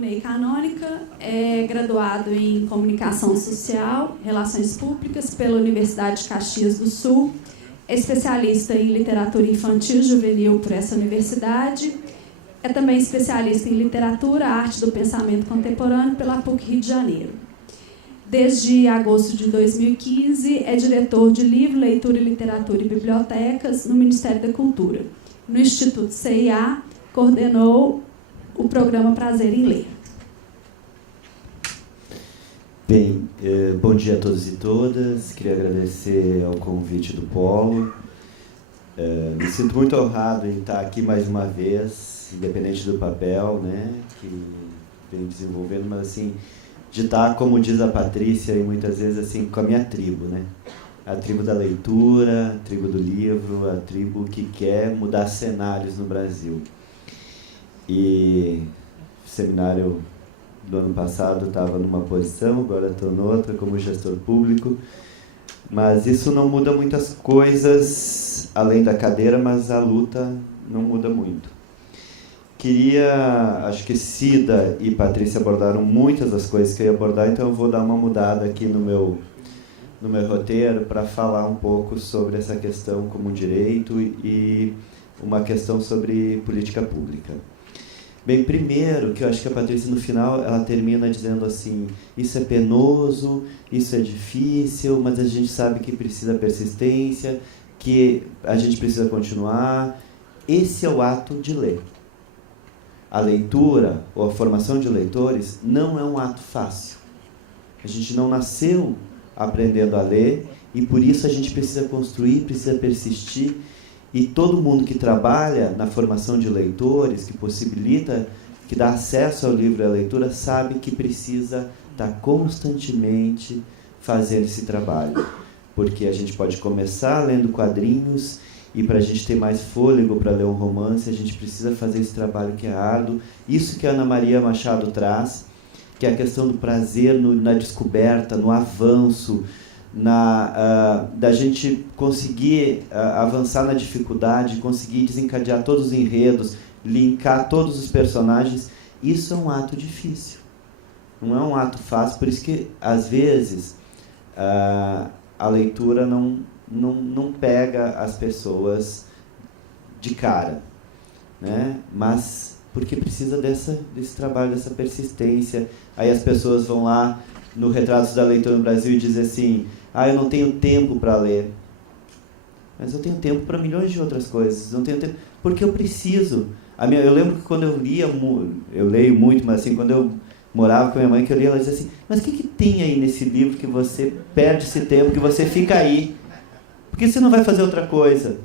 Ney Canônica, é graduado em Comunicação Social, Relações Públicas pela Universidade de Caxias do Sul, é especialista em literatura infantil e juvenil por essa universidade, é também especialista em literatura, arte do pensamento contemporâneo pela PUC Rio de Janeiro. Desde agosto de 2015, é diretor de Livro, Leitura, Literatura e Bibliotecas no Ministério da Cultura. No Instituto CIA, coordenou o programa Prazer em Ler. Bem, bom dia a todos e todas. Queria agradecer ao convite do Polo. Me sinto muito honrado em estar aqui mais uma vez, independente do papel, né, que vem desenvolvendo, mas assim, de estar, como diz a Patrícia, e muitas vezes assim, com a minha tribo, né? A tribo da leitura, a tribo do livro, a tribo que quer mudar cenários no Brasil. E o seminário do ano passado estava numa posição, agora estou noutra, como gestor público, mas isso não muda muitas coisas além da cadeira, mas a luta não muda muito. Acho que Cida e Patrícia abordaram muitas das coisas que eu ia abordar, então eu vou dar uma mudada aqui no meu roteiro para falar um pouco sobre essa questão como direito e uma questão sobre política pública. Bem, primeiro, que eu acho que a Patrícia, no final, ela termina dizendo assim, isso é penoso, isso é difícil, mas a gente sabe que precisa persistência, que a gente precisa continuar. Esse é o ato de ler. A leitura, ou a formação de leitores, não é um ato fácil. A gente não nasceu aprendendo a ler, e por isso a gente precisa construir, precisa persistir, e todo mundo que trabalha na formação de leitores, que possibilita, que dá acesso ao livro e à leitura, sabe que precisa estar constantemente fazendo esse trabalho. Porque a gente pode começar lendo quadrinhos, e para a gente ter mais fôlego para ler um romance, a gente precisa fazer esse trabalho que é árduo. Isso que a Ana Maria Machado traz, que é a questão do prazer na descoberta, no avanço, da gente conseguir avançar na dificuldade, conseguir desencadear todos os enredos, linkar todos os personagens. Isso é um ato difícil, não é um ato fácil, por isso que, às vezes, a leitura não pega as pessoas de cara, né? Mas porque precisa desse trabalho, dessa persistência. Aí as pessoas vão lá no Retratos da Leitura no Brasil e dizem assim, eu não tenho tempo para ler. Mas eu tenho tempo para milhões de outras coisas. Não tenho tempo porque eu preciso. Eu lembro que quando eu lia, eu leio muito, mas assim, quando eu morava com a minha mãe, que eu lia, ela dizia assim, mas o que tem aí nesse livro que você perde esse tempo, que você fica aí? Por que você não vai fazer outra coisa?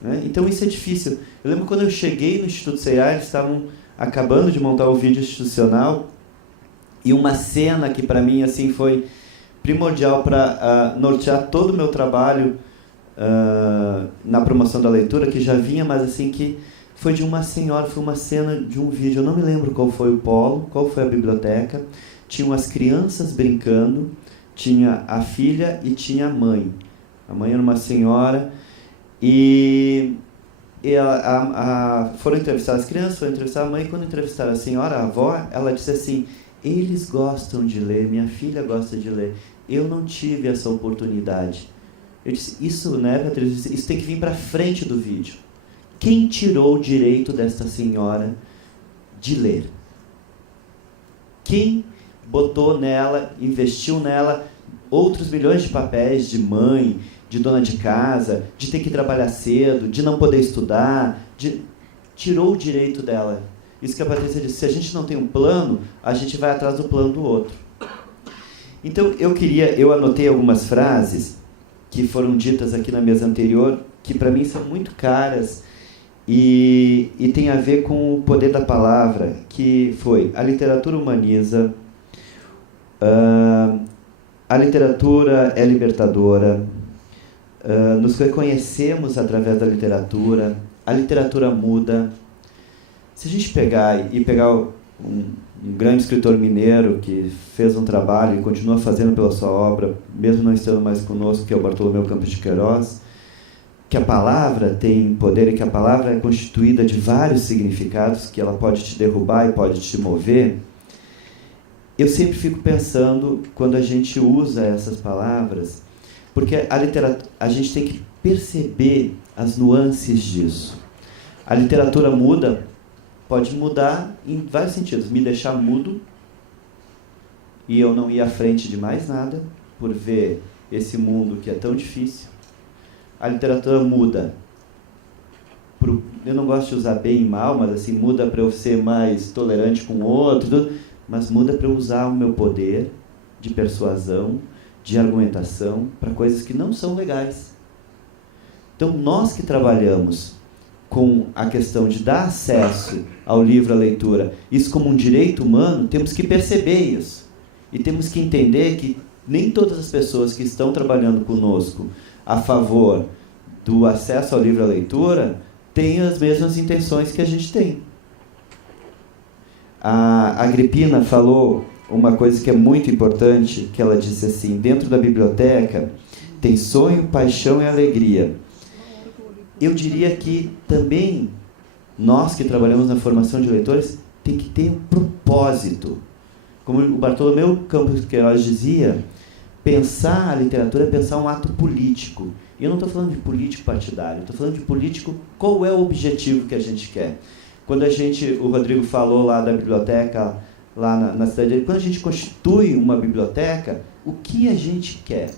Né? Então isso é difícil. Eu lembro quando eu cheguei no Instituto CIA, eles estavam acabando de montar o vídeo institucional, e uma cena que para mim assim, foi primordial para nortear todo o meu trabalho na promoção da leitura, que já vinha, mas assim, que foi de uma senhora, foi uma cena de um vídeo, eu não me lembro qual foi o polo, qual foi a biblioteca, tinham as crianças brincando, tinha a filha e tinha a mãe. A mãe era uma senhora, e foram entrevistar as crianças, foram entrevistar a mãe, e quando entrevistaram a senhora, a avó, ela disse assim, eles gostam de ler, minha filha gosta de ler, eu não tive essa oportunidade. Eu disse, isso, né, Patrícia, isso tem que vir para frente do vídeo. Quem tirou o direito desta senhora de ler? Quem botou nela, investiu nela outros milhões de papéis de mãe, de dona de casa, de ter que trabalhar cedo, de não poder estudar, tirou o direito dela. Isso que a Patrícia disse, se a gente não tem um plano, a gente vai atrás do plano do outro. Então, eu anotei algumas frases que foram ditas aqui na mesa anterior, que para mim são muito caras e tem a ver com o poder da palavra, que foi, a literatura humaniza, a literatura é libertadora, nos reconhecemos através da literatura, a literatura muda. Se a gente pegar um grande escritor mineiro que fez um trabalho e continua fazendo pela sua obra, mesmo não estando mais conosco, que é o Bartolomeu Campos de Queiroz, que a palavra tem poder e que a palavra é constituída de vários significados, que ela pode te derrubar e pode te mover, eu sempre fico pensando, quando a gente usa essas palavras, porque a gente tem que perceber as nuances disso. A literatura muda, pode mudar em vários sentidos. Me deixar mudo e eu não ir à frente de mais nada, por ver esse mundo que é tão difícil. A literatura muda. Eu não gosto de usar bem e mal, mas assim, muda para eu ser mais tolerante com o outro, mas muda para eu usar o meu poder de persuasão, de argumentação, para coisas que não são legais. Então, nós que trabalhamos com a questão de dar acesso ao livro, à leitura, isso como um direito humano, temos que perceber isso. E temos que entender que nem todas as pessoas que estão trabalhando conosco a favor do acesso ao livro, à leitura, têm as mesmas intenções que a gente tem. A Agripina falou uma coisa que é muito importante, que ela disse assim: dentro da biblioteca tem sonho, paixão e alegria. Eu diria que também nós que trabalhamos na formação de leitores tem que ter um propósito. Como o Bartolomeu Campos Queiroz dizia, pensar a literatura é pensar um ato político. E eu não estou falando de político partidário, estou falando de político, qual é o objetivo que a gente quer. Quando o Rodrigo falou lá da biblioteca, lá na cidade dele, quando a gente constitui uma biblioteca, o que a gente quer?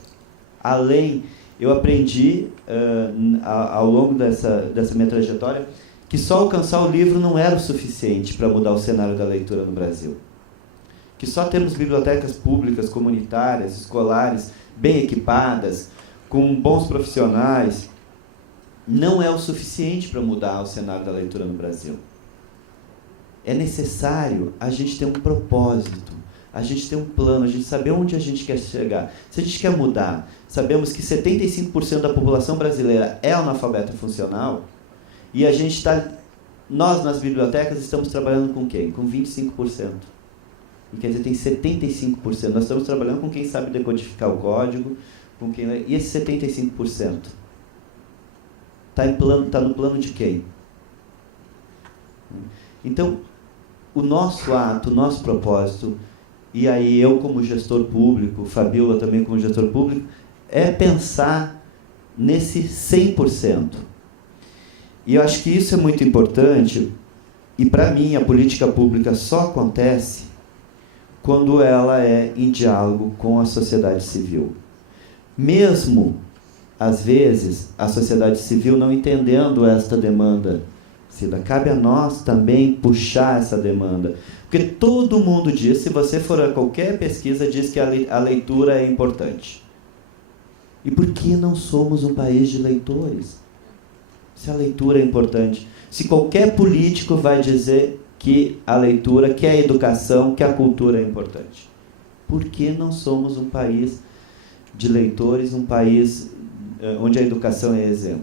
Além, eu aprendi ao longo dessa minha trajetória, que só alcançar o livro não era o suficiente para mudar o cenário da leitura no Brasil. Que só termos bibliotecas públicas, comunitárias, escolares, bem equipadas, com bons profissionais, não é o suficiente para mudar o cenário da leitura no Brasil. É necessário a gente ter um propósito, a gente ter um plano, a gente saber onde a gente quer chegar. Se a gente quer mudar, sabemos que 75% da população brasileira é analfabeta funcional, e a gente nós nas bibliotecas estamos trabalhando com quem? Com 25%. E quer dizer, tem 75%. Nós estamos trabalhando com quem sabe decodificar o código, com quem... E esse 75%? Está no plano de quem? Então, o nosso ato, o nosso propósito, e aí eu como gestor público, Fabíola também como gestor público, é pensar nesse 100%. E eu acho que isso é muito importante, e para mim a política pública só acontece quando ela é em diálogo com a sociedade civil. Mesmo, às vezes, a sociedade civil não entendendo esta demanda, cabe a nós também puxar essa demanda. Porque todo mundo diz, se você for a qualquer pesquisa, diz que a leitura é importante. E por que não somos um país de leitores? Se a leitura é importante. Se qualquer político vai dizer que a leitura, que a educação, que a cultura é importante. Por que não somos um país de leitores, um país onde a educação é exemplo?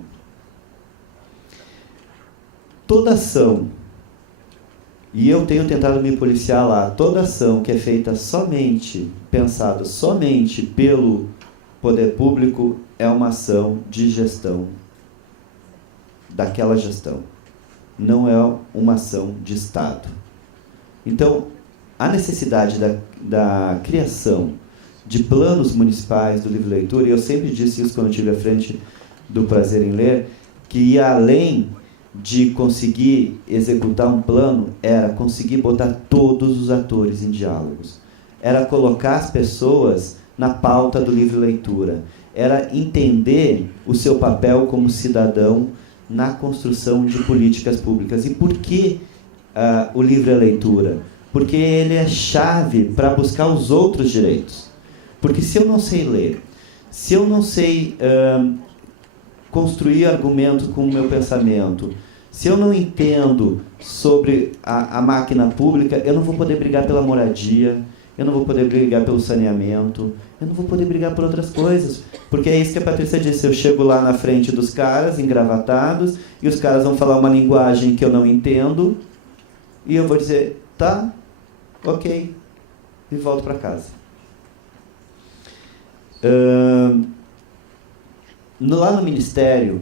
Toda ação, e eu tenho tentado me policiar lá, toda ação que é feita pensada somente pelo poder público, é uma ação de gestão daquela gestão. Não é uma ação de Estado. Então, a necessidade da criação de planos municipais do livro leitura, e eu sempre disse isso quando estive à frente do Prazer em Ler, que ia além de conseguir executar um plano, era conseguir botar todos os atores em diálogos. Era colocar as pessoas na pauta do livro leitura. Era entender o seu papel como cidadão na construção de políticas públicas. E por que o livro é leitura? Porque ele é chave para buscar os outros direitos. Porque se eu não sei ler, se eu não sei construir argumentos com o meu pensamento, se eu não entendo sobre a máquina pública, eu não vou poder brigar pela moradia, eu não vou poder brigar pelo saneamento, eu não vou poder brigar por outras coisas. Porque é isso que a Patrícia disse, eu chego lá na frente dos caras, engravatados, e os caras vão falar uma linguagem que eu não entendo, e eu vou dizer, tá, ok, e volto para casa. Lá no Ministério,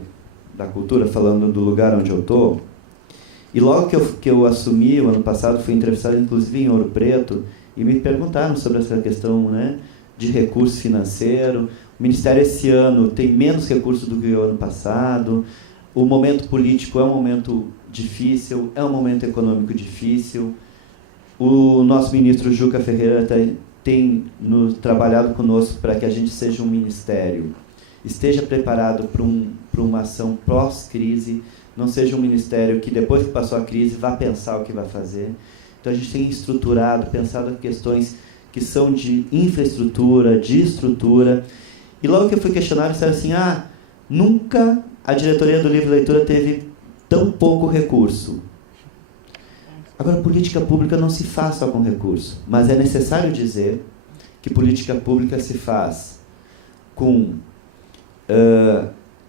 da Cultura, falando do lugar onde eu estou. E logo que eu assumi, o ano passado, fui entrevistado, inclusive, em Ouro Preto, e me perguntaram sobre essa questão, né, de recurso financeiro. O Ministério, esse ano, tem menos recursos do que o ano passado. O momento político é um momento difícil, é um momento econômico difícil. O nosso ministro Juca Ferreira tem trabalhado conosco para que a gente seja um ministério, esteja preparado para uma ação pós-crise, não seja um ministério que, depois que passou a crise, vá pensar o que vai fazer. Então, a gente tem estruturado, pensado em questões que são de infraestrutura, de estrutura. E logo que eu fui questionado, disseram assim, nunca a diretoria do Livre Leitura teve tão pouco recurso. Agora, política pública não se faz só com recurso, mas é necessário dizer que política pública se faz com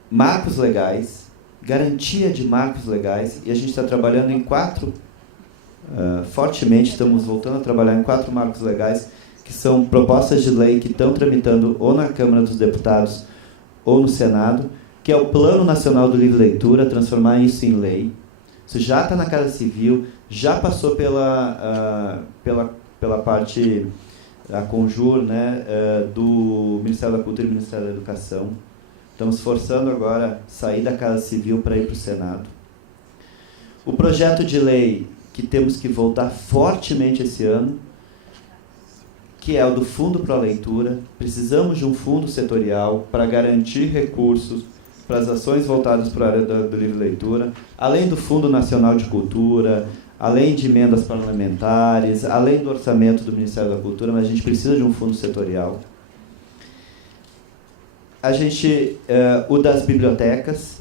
marcos legais, garantia de marcos legais, e a gente está trabalhando em 4, fortemente estamos voltando a trabalhar em 4 marcos legais, que são propostas de lei que estão tramitando ou na Câmara dos Deputados ou no Senado, que é o Plano Nacional do Livre Leitura, transformar isso em lei. Isso já está na Casa Civil, já passou pela parte, a Conjur, né, do Ministério da Cultura e do Ministério da Educação. Estamos forçando agora sair da Casa Civil para ir para o Senado. O projeto de lei que temos que voltar fortemente esse ano, que é o do Fundo para a Leitura. Precisamos de um fundo setorial para garantir recursos para as ações voltadas para a área do livre leitura, além do Fundo Nacional de Cultura, além de emendas parlamentares, além do orçamento do Ministério da Cultura, mas a gente precisa de um fundo setorial. A gente, o das bibliotecas,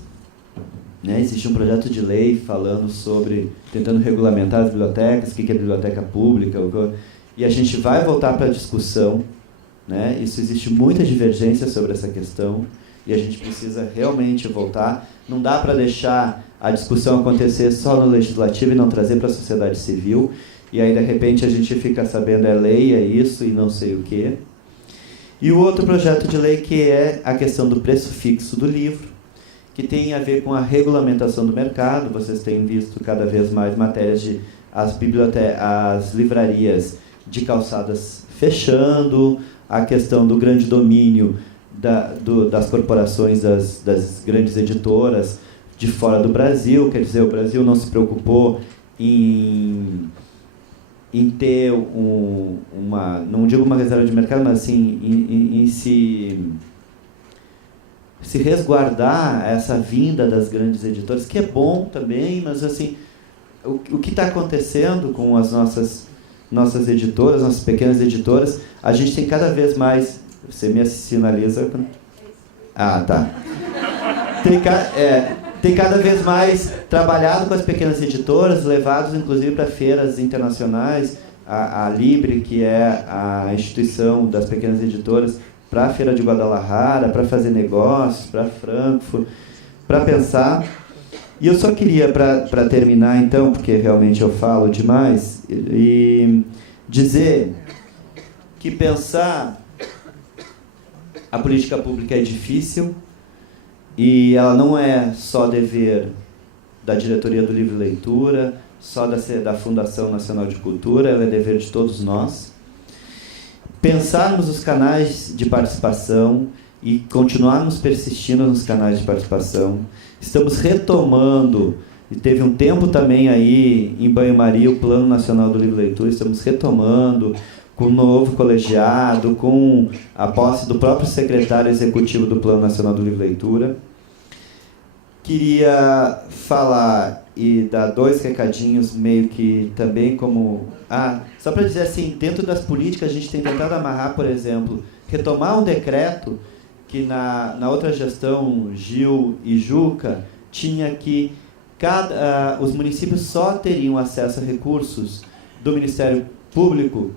né, existe um projeto de lei falando sobre, tentando regulamentar as bibliotecas, o que é biblioteca pública, e a gente vai voltar para a discussão, né, isso existe muita divergência sobre essa questão, e a gente precisa realmente voltar. Não dá para deixar a discussão acontecer só no legislativo e não trazer para a sociedade civil, e aí, de repente, a gente fica sabendo é lei, é isso, e não sei o quê. E o outro projeto de lei, que é a questão do preço fixo do livro, que tem a ver com a regulamentação do mercado. Vocês têm visto cada vez mais matérias de as livrarias de calçadas fechando, a questão do grande domínio das corporações, das grandes editoras de fora do Brasil. Quer dizer, o Brasil não se preocupou em ter não digo uma reserva de mercado, mas assim, em se resguardar essa vinda das grandes editoras, que é bom também, mas assim, o que está acontecendo com as nossas editoras, nossas pequenas editoras, a gente tem cada vez mais... Você me sinaliza... Tá. Tem cada vez mais trabalhado com as pequenas editoras, levados inclusive para feiras internacionais, a Libre, que é a instituição das pequenas editoras, para a Feira de Guadalajara, para fazer negócios, para Frankfurt, para pensar. E eu só queria, para terminar, então, porque realmente eu falo demais, e dizer que pensar a política pública é difícil, e ela não é só dever da diretoria do Livre Leitura, só da Fundação Nacional de Cultura, ela é dever de todos nós. Pensarmos os canais de participação e continuarmos persistindo nos canais de participação. Estamos retomando, e teve um tempo também aí em banho-maria o Plano Nacional do Livre Leitura, estamos retomando com o novo colegiado, com a posse do próprio secretário executivo do Plano Nacional do Livre Leitura. Queria falar e dar 2 recadinhos, meio que também como... só para dizer assim, dentro das políticas a gente tem tentado amarrar, por exemplo, retomar um decreto que na outra gestão, Gil e Juca, tinha que os municípios só teriam acesso a recursos do Ministério Público,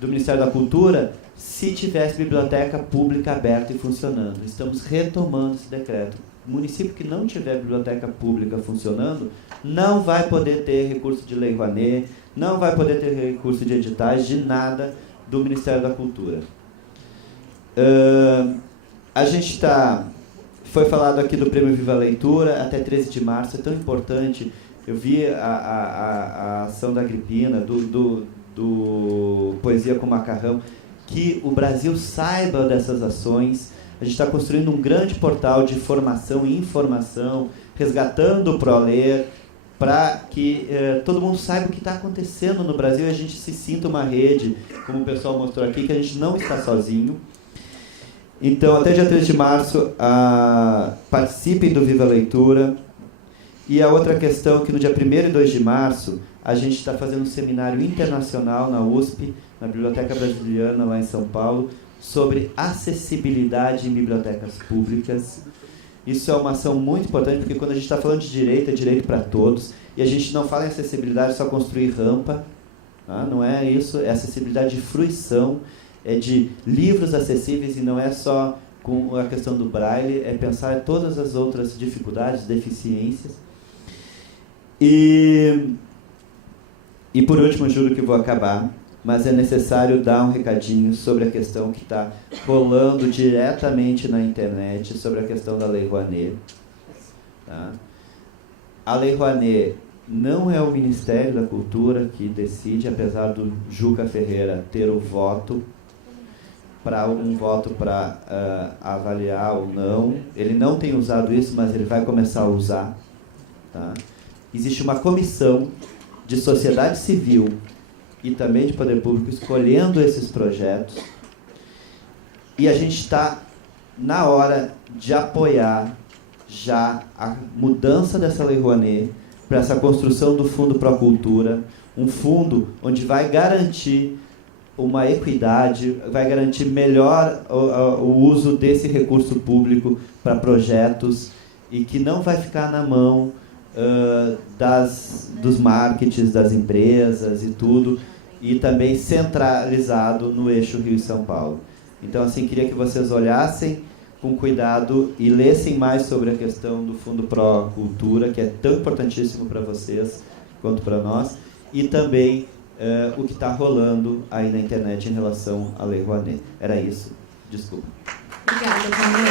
do Ministério da Cultura, se tivesse biblioteca pública aberta e funcionando. Estamos retomando esse decreto. O município que não tiver biblioteca pública funcionando não vai poder ter recurso de Lei Rouanet, não vai poder ter recurso de editais, de nada do Ministério da Cultura. A gente está Foi falado aqui do Prêmio Viva a Leitura, até 13 de março, é tão importante. Eu vi a ação da Agripina, do Poesia com Macarrão, que o Brasil saiba dessas ações. A gente está construindo um grande portal de formação e informação, resgatando o ProLer, para que todo mundo saiba o que está acontecendo no Brasil e a gente se sinta uma rede, como o pessoal mostrou aqui, que a gente não está sozinho. Então, até dia 3 de março, participem do Viva a Leitura. E a outra questão é que no dia 1º e 2 de março, a gente está fazendo um seminário internacional na USP, na Biblioteca Brasiliana, lá em São Paulo, sobre acessibilidade em bibliotecas públicas. Isso é uma ação muito importante, porque quando a gente está falando de direito, é direito para todos, e a gente não fala em acessibilidade só construir rampa, tá? Não é isso, é acessibilidade de fruição, é de livros acessíveis, e não é só com a questão do braille, é pensar em todas as outras dificuldades, deficiências. E por último, juro que vou acabar, mas é necessário dar um recadinho sobre a questão que está rolando diretamente na internet, sobre a questão da Lei Rouanet. Tá? A Lei Rouanet não é o Ministério da Cultura que decide, apesar do Juca Ferreira ter o voto, para avaliar ou não. Ele não tem usado isso, mas ele vai começar a usar. Tá? Existe uma comissão de sociedade civil e também de poder público escolhendo esses projetos, e a gente está na hora de apoiar já a mudança dessa Lei Rouanet para essa construção do Fundo Procultura, um fundo onde vai garantir uma equidade, vai garantir melhor o uso desse recurso público para projetos e que não vai ficar na mão dos marketings das empresas e tudo, e também centralizado no eixo Rio e São Paulo. Então, assim, queria que vocês olhassem com cuidado e lessem mais sobre a questão do Fundo Procultura, que é tão importantíssimo para vocês quanto para nós, e também o que está rolando aí na internet em relação à Lei Rouanet. Era isso. Desculpa. Obrigada, Camila.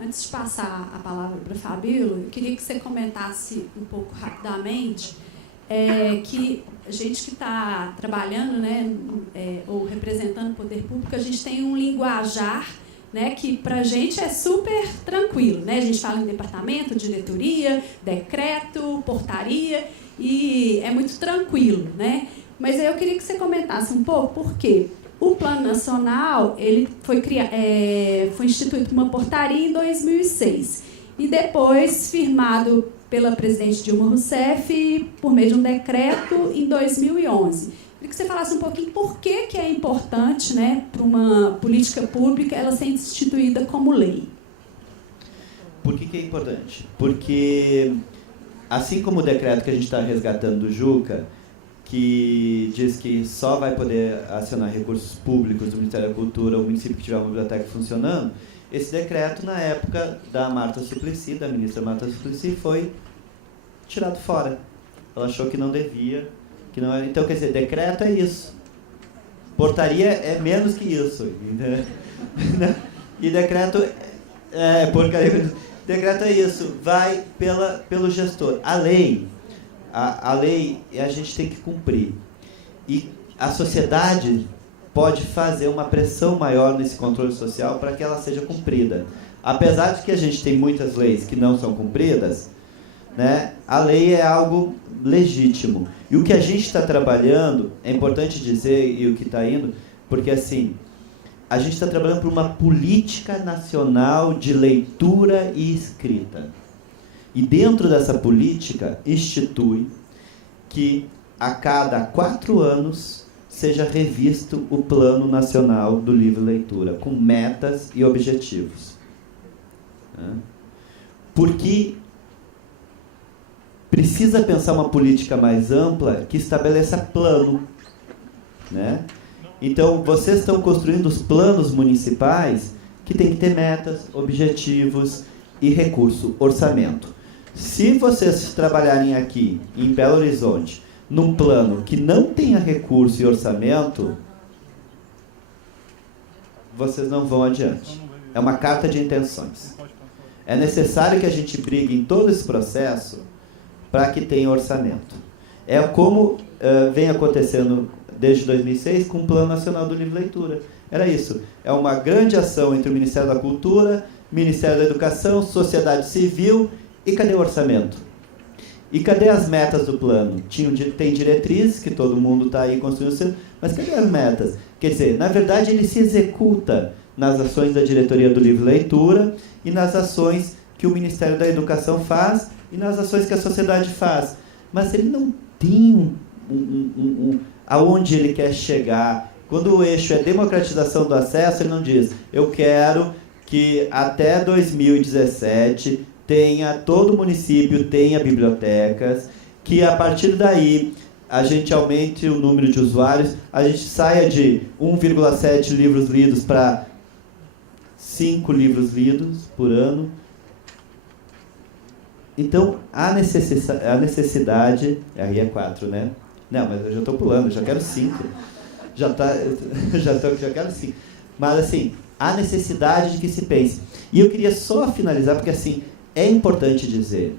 Antes de passar a palavra para o Fabíola, eu queria que você comentasse um pouco rapidamente que a gente que está trabalhando, né, ou representando o poder público, a gente tem um linguajar, né, que para a gente é super tranquilo, né? A gente fala em departamento, diretoria, decreto, portaria, e é muito tranquilo, né? Mas eu queria que você comentasse um pouco, porque o Plano Nacional ele foi instituído por uma portaria em 2006 e depois firmado pela presidente Dilma Rousseff por meio de um decreto em 2011. Queria que você falasse um pouquinho por que é importante, né, para uma política pública ela ser instituída como lei. Por que é importante? Porque, assim como o decreto que a gente está resgatando do Juca, que diz que só vai poder acionar recursos públicos do Ministério da Cultura o município que tiver uma biblioteca funcionando, esse decreto, na época da Marta Suplicy, da ministra Marta Suplicy, foi tirado fora. Ela achou que não devia, que não era. Então, quer dizer, decreto é isso. Portaria é menos que isso. E decreto é porcaria. Decreto é isso, vai pelo gestor. A lei a gente tem que cumprir. E a sociedade pode fazer uma pressão maior nesse controle social para que ela seja cumprida. Apesar de que a gente tem muitas leis que não são cumpridas, né, a lei é algo legítimo. E o que a gente está trabalhando, é importante dizer, e o que está indo, porque assim, a gente está trabalhando por uma política nacional de leitura e escrita. E dentro dessa política, institui que a cada 4 anos seja revisto o Plano Nacional do Livro e Leitura, com metas e objetivos. Porque precisa pensar uma política mais ampla que estabeleça plano, né? Então, vocês estão construindo os planos municipais que tem que ter metas, objetivos e recurso, orçamento. Se vocês trabalharem aqui, em Belo Horizonte, num plano que não tenha recurso e orçamento, vocês não vão adiante. É uma carta de intenções. É necessário que a gente brigue em todo esse processo para que tenha orçamento. É como vem acontecendo desde 2006 com o Plano Nacional do Livro e Leitura. Era isso. É uma grande ação entre o Ministério da Cultura, Ministério da Educação, sociedade civil, e cadê o orçamento? E cadê as metas do plano? Tem diretrizes, que todo mundo está aí construindo, mas cadê as metas? Quer dizer, na verdade, ele se executa nas ações da Diretoria do Livro e Leitura e nas ações que o Ministério da Educação faz e nas ações que a sociedade faz. Mas ele não tem aonde ele quer chegar. Quando o eixo é democratização do acesso, ele não diz, eu quero que até 2017 todo município tenha bibliotecas, que a partir daí a gente aumente o número de usuários, a gente saia de 1,7 livros lidos para 5 livros lidos por ano. Então, a necessidade... Aí é 4, né? Não, mas eu já estou pulando, eu já quero 5. Já quero 5. Mas, assim, há necessidade de que se pense. E eu queria só finalizar, porque, assim, é importante dizer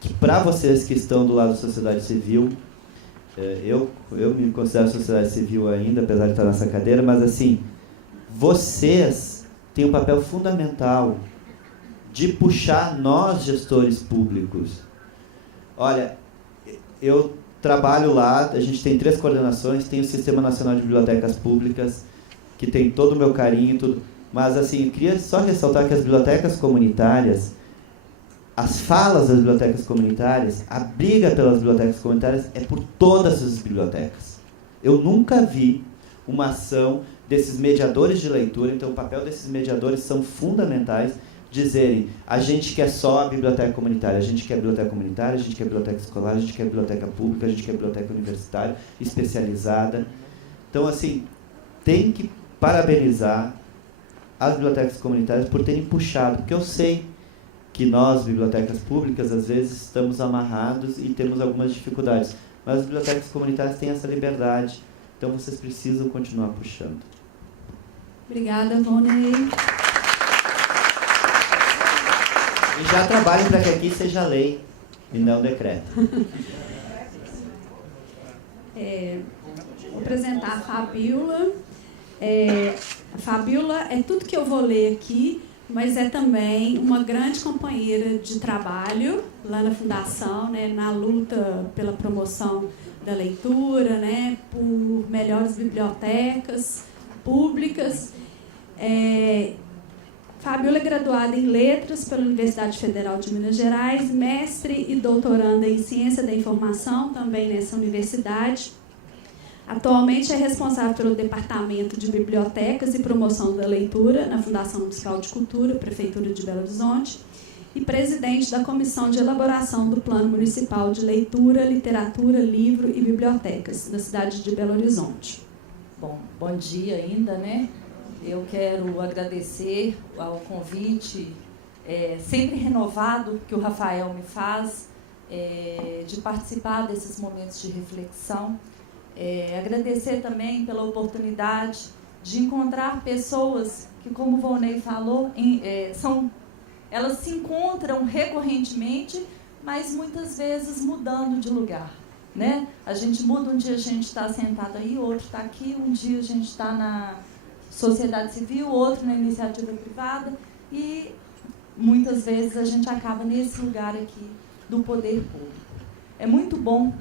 que, para vocês que estão do lado da sociedade civil, eu me considero sociedade civil ainda, apesar de estar nessa cadeira, mas, assim, vocês têm um papel fundamental de puxar nós, gestores públicos. Olha, eu trabalho lá, a gente tem 3 coordenações, tem o Sistema Nacional de Bibliotecas Públicas, que tem todo o meu carinho e tudo, mas, assim, eu queria só ressaltar que as bibliotecas comunitárias, as falas das bibliotecas comunitárias, a briga pelas bibliotecas comunitárias é por todas as bibliotecas. Eu nunca vi uma ação desses mediadores de leitura, então o papel desses mediadores são fundamentais, dizerem, a gente quer só a biblioteca comunitária, a gente quer a biblioteca comunitária, a gente quer a biblioteca escolar, a gente quer a biblioteca pública, a gente quer a biblioteca universitária, especializada. Então, assim, tem que parabenizar as bibliotecas comunitárias por terem puxado, porque eu sei que nós, bibliotecas públicas, às vezes estamos amarrados e temos algumas dificuldades, mas as bibliotecas comunitárias têm essa liberdade, então vocês precisam continuar puxando. Obrigada, Vonei. E já trabalhem para que aqui seja lei e não decreto. Vou apresentar a Fabíola. A Fabíola é tudo que eu vou ler aqui, mas é também uma grande companheira de trabalho lá na Fundação, né, na luta pela promoção da leitura, né, por melhores bibliotecas públicas. Fabíola é graduada em Letras pela Universidade Federal de Minas Gerais, mestre e doutoranda em Ciência da Informação, também nessa universidade. Atualmente é responsável pelo Departamento de Bibliotecas e Promoção da Leitura na Fundação Municipal de Cultura, Prefeitura de Belo Horizonte, e presidente da Comissão de Elaboração do Plano Municipal de Leitura, Literatura, Livro e Bibliotecas, da cidade de Belo Horizonte. Bom dia ainda, né? Eu quero agradecer ao convite sempre renovado que o Rafael me faz de participar desses momentos de reflexão. Agradecer também pela oportunidade de encontrar pessoas que, como o Vonei falou, elas se encontram recorrentemente, mas muitas vezes mudando de lugar, né? A gente muda, um dia a gente está sentado aí, outro está aqui, um dia a gente está na sociedade civil, outro na iniciativa privada, e muitas vezes a gente acaba nesse lugar aqui do poder público. É muito bom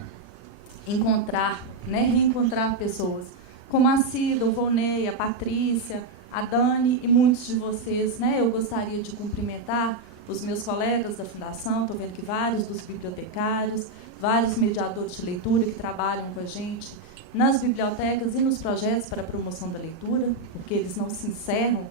encontrar, né, reencontrar pessoas como a Cida, o Vonei, a Patrícia, a Dani e muitos de vocês, né? Eu gostaria de cumprimentar os meus colegas da Fundação, estou vendo que vários dos bibliotecários, vários mediadores de leitura que trabalham com a gente nas bibliotecas e nos projetos para a promoção da leitura, porque eles não se encerram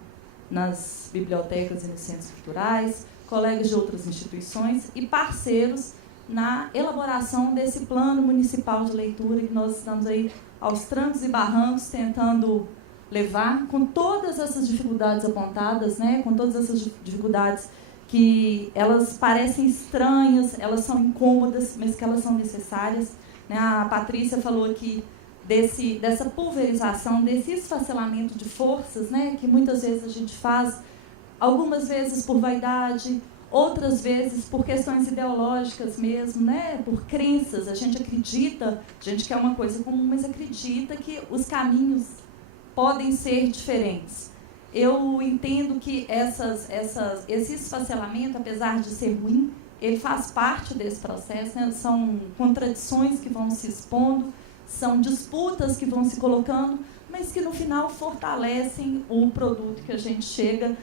nas bibliotecas e nos centros culturais, colegas de outras instituições e parceiros na elaboração desse plano municipal de leitura que nós estamos aí aos trancos e barrancos tentando levar, com todas essas dificuldades apontadas, né, com todas essas dificuldades que elas parecem estranhas, elas são incômodas, mas que elas são necessárias, né? A Patrícia falou aqui dessa pulverização, desse esfacelamento de forças, né, que muitas vezes a gente faz, algumas vezes por vaidade, outras vezes por questões ideológicas mesmo, né, por crenças. A gente acredita, a gente quer uma coisa comum, mas acredita que os caminhos podem ser diferentes. Eu entendo que esse esfacelamento, apesar de ser ruim, ele faz parte desse processo, né? São contradições que vão se expondo, são disputas que vão se colocando, mas que no final fortalecem o produto que a gente chega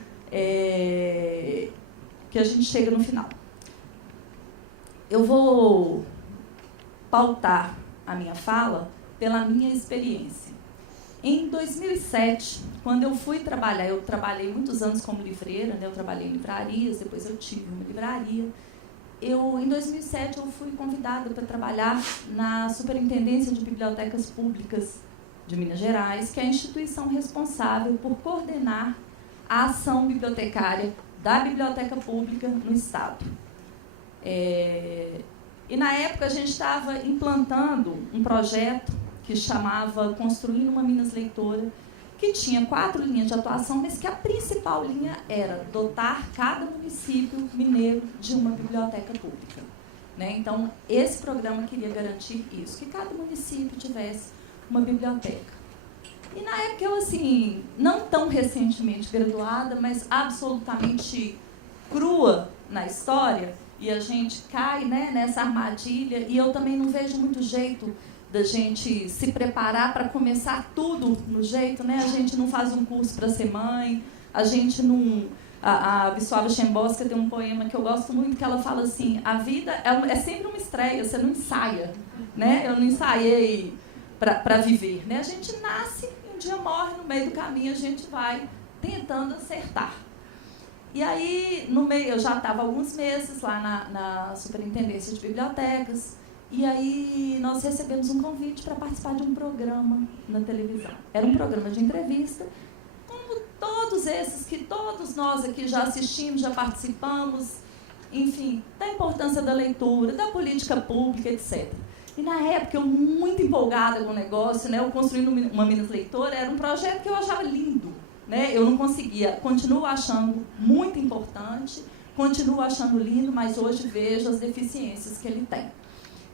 no final. Eu vou pautar a minha fala pela minha experiência. Em 2007, quando eu fui trabalhar, eu trabalhei muitos anos como livreira, né? Eu trabalhei em livrarias, depois eu tive uma livraria. Em 2007, eu fui convidada para trabalhar na Superintendência de Bibliotecas Públicas de Minas Gerais, que é a instituição responsável por coordenar a ação bibliotecária da biblioteca pública no Estado. E na época a gente estava implantando um projeto que chamava Construindo uma Minas Leitora, que tinha 4 linhas de atuação, mas que a principal linha era dotar cada município mineiro de uma biblioteca pública, né? Então, esse programa queria garantir isso, que cada município tivesse uma biblioteca. E na época eu, assim, não tão recentemente graduada, mas absolutamente crua na história, e a gente cai, né, nessa armadilha, e eu também não vejo muito jeito da gente se preparar para começar tudo no jeito, né? A gente não faz um curso para ser mãe, a gente não... A Wisława Szymborska tem um poema que eu gosto muito, que ela fala assim, a vida é sempre uma estreia, você não ensaia, né? Eu não ensaiei para viver, né? A gente nasce e um dia morre, no meio do caminho a gente vai tentando acertar. E aí, no meio, eu já estava alguns meses lá na Superintendência de Bibliotecas, e aí nós recebemos um convite para participar de um programa na televisão. Era um programa de entrevista, como todos esses que todos nós aqui já assistimos, já participamos, enfim, da importância da leitura, da política pública, etc. E na época, eu muito empolgada com o negócio, né, eu Construindo uma Minas Leitora, era um projeto que eu achava lindo, né, eu não conseguia, continuo achando muito importante, continuo achando lindo, mas hoje vejo as deficiências que ele tem.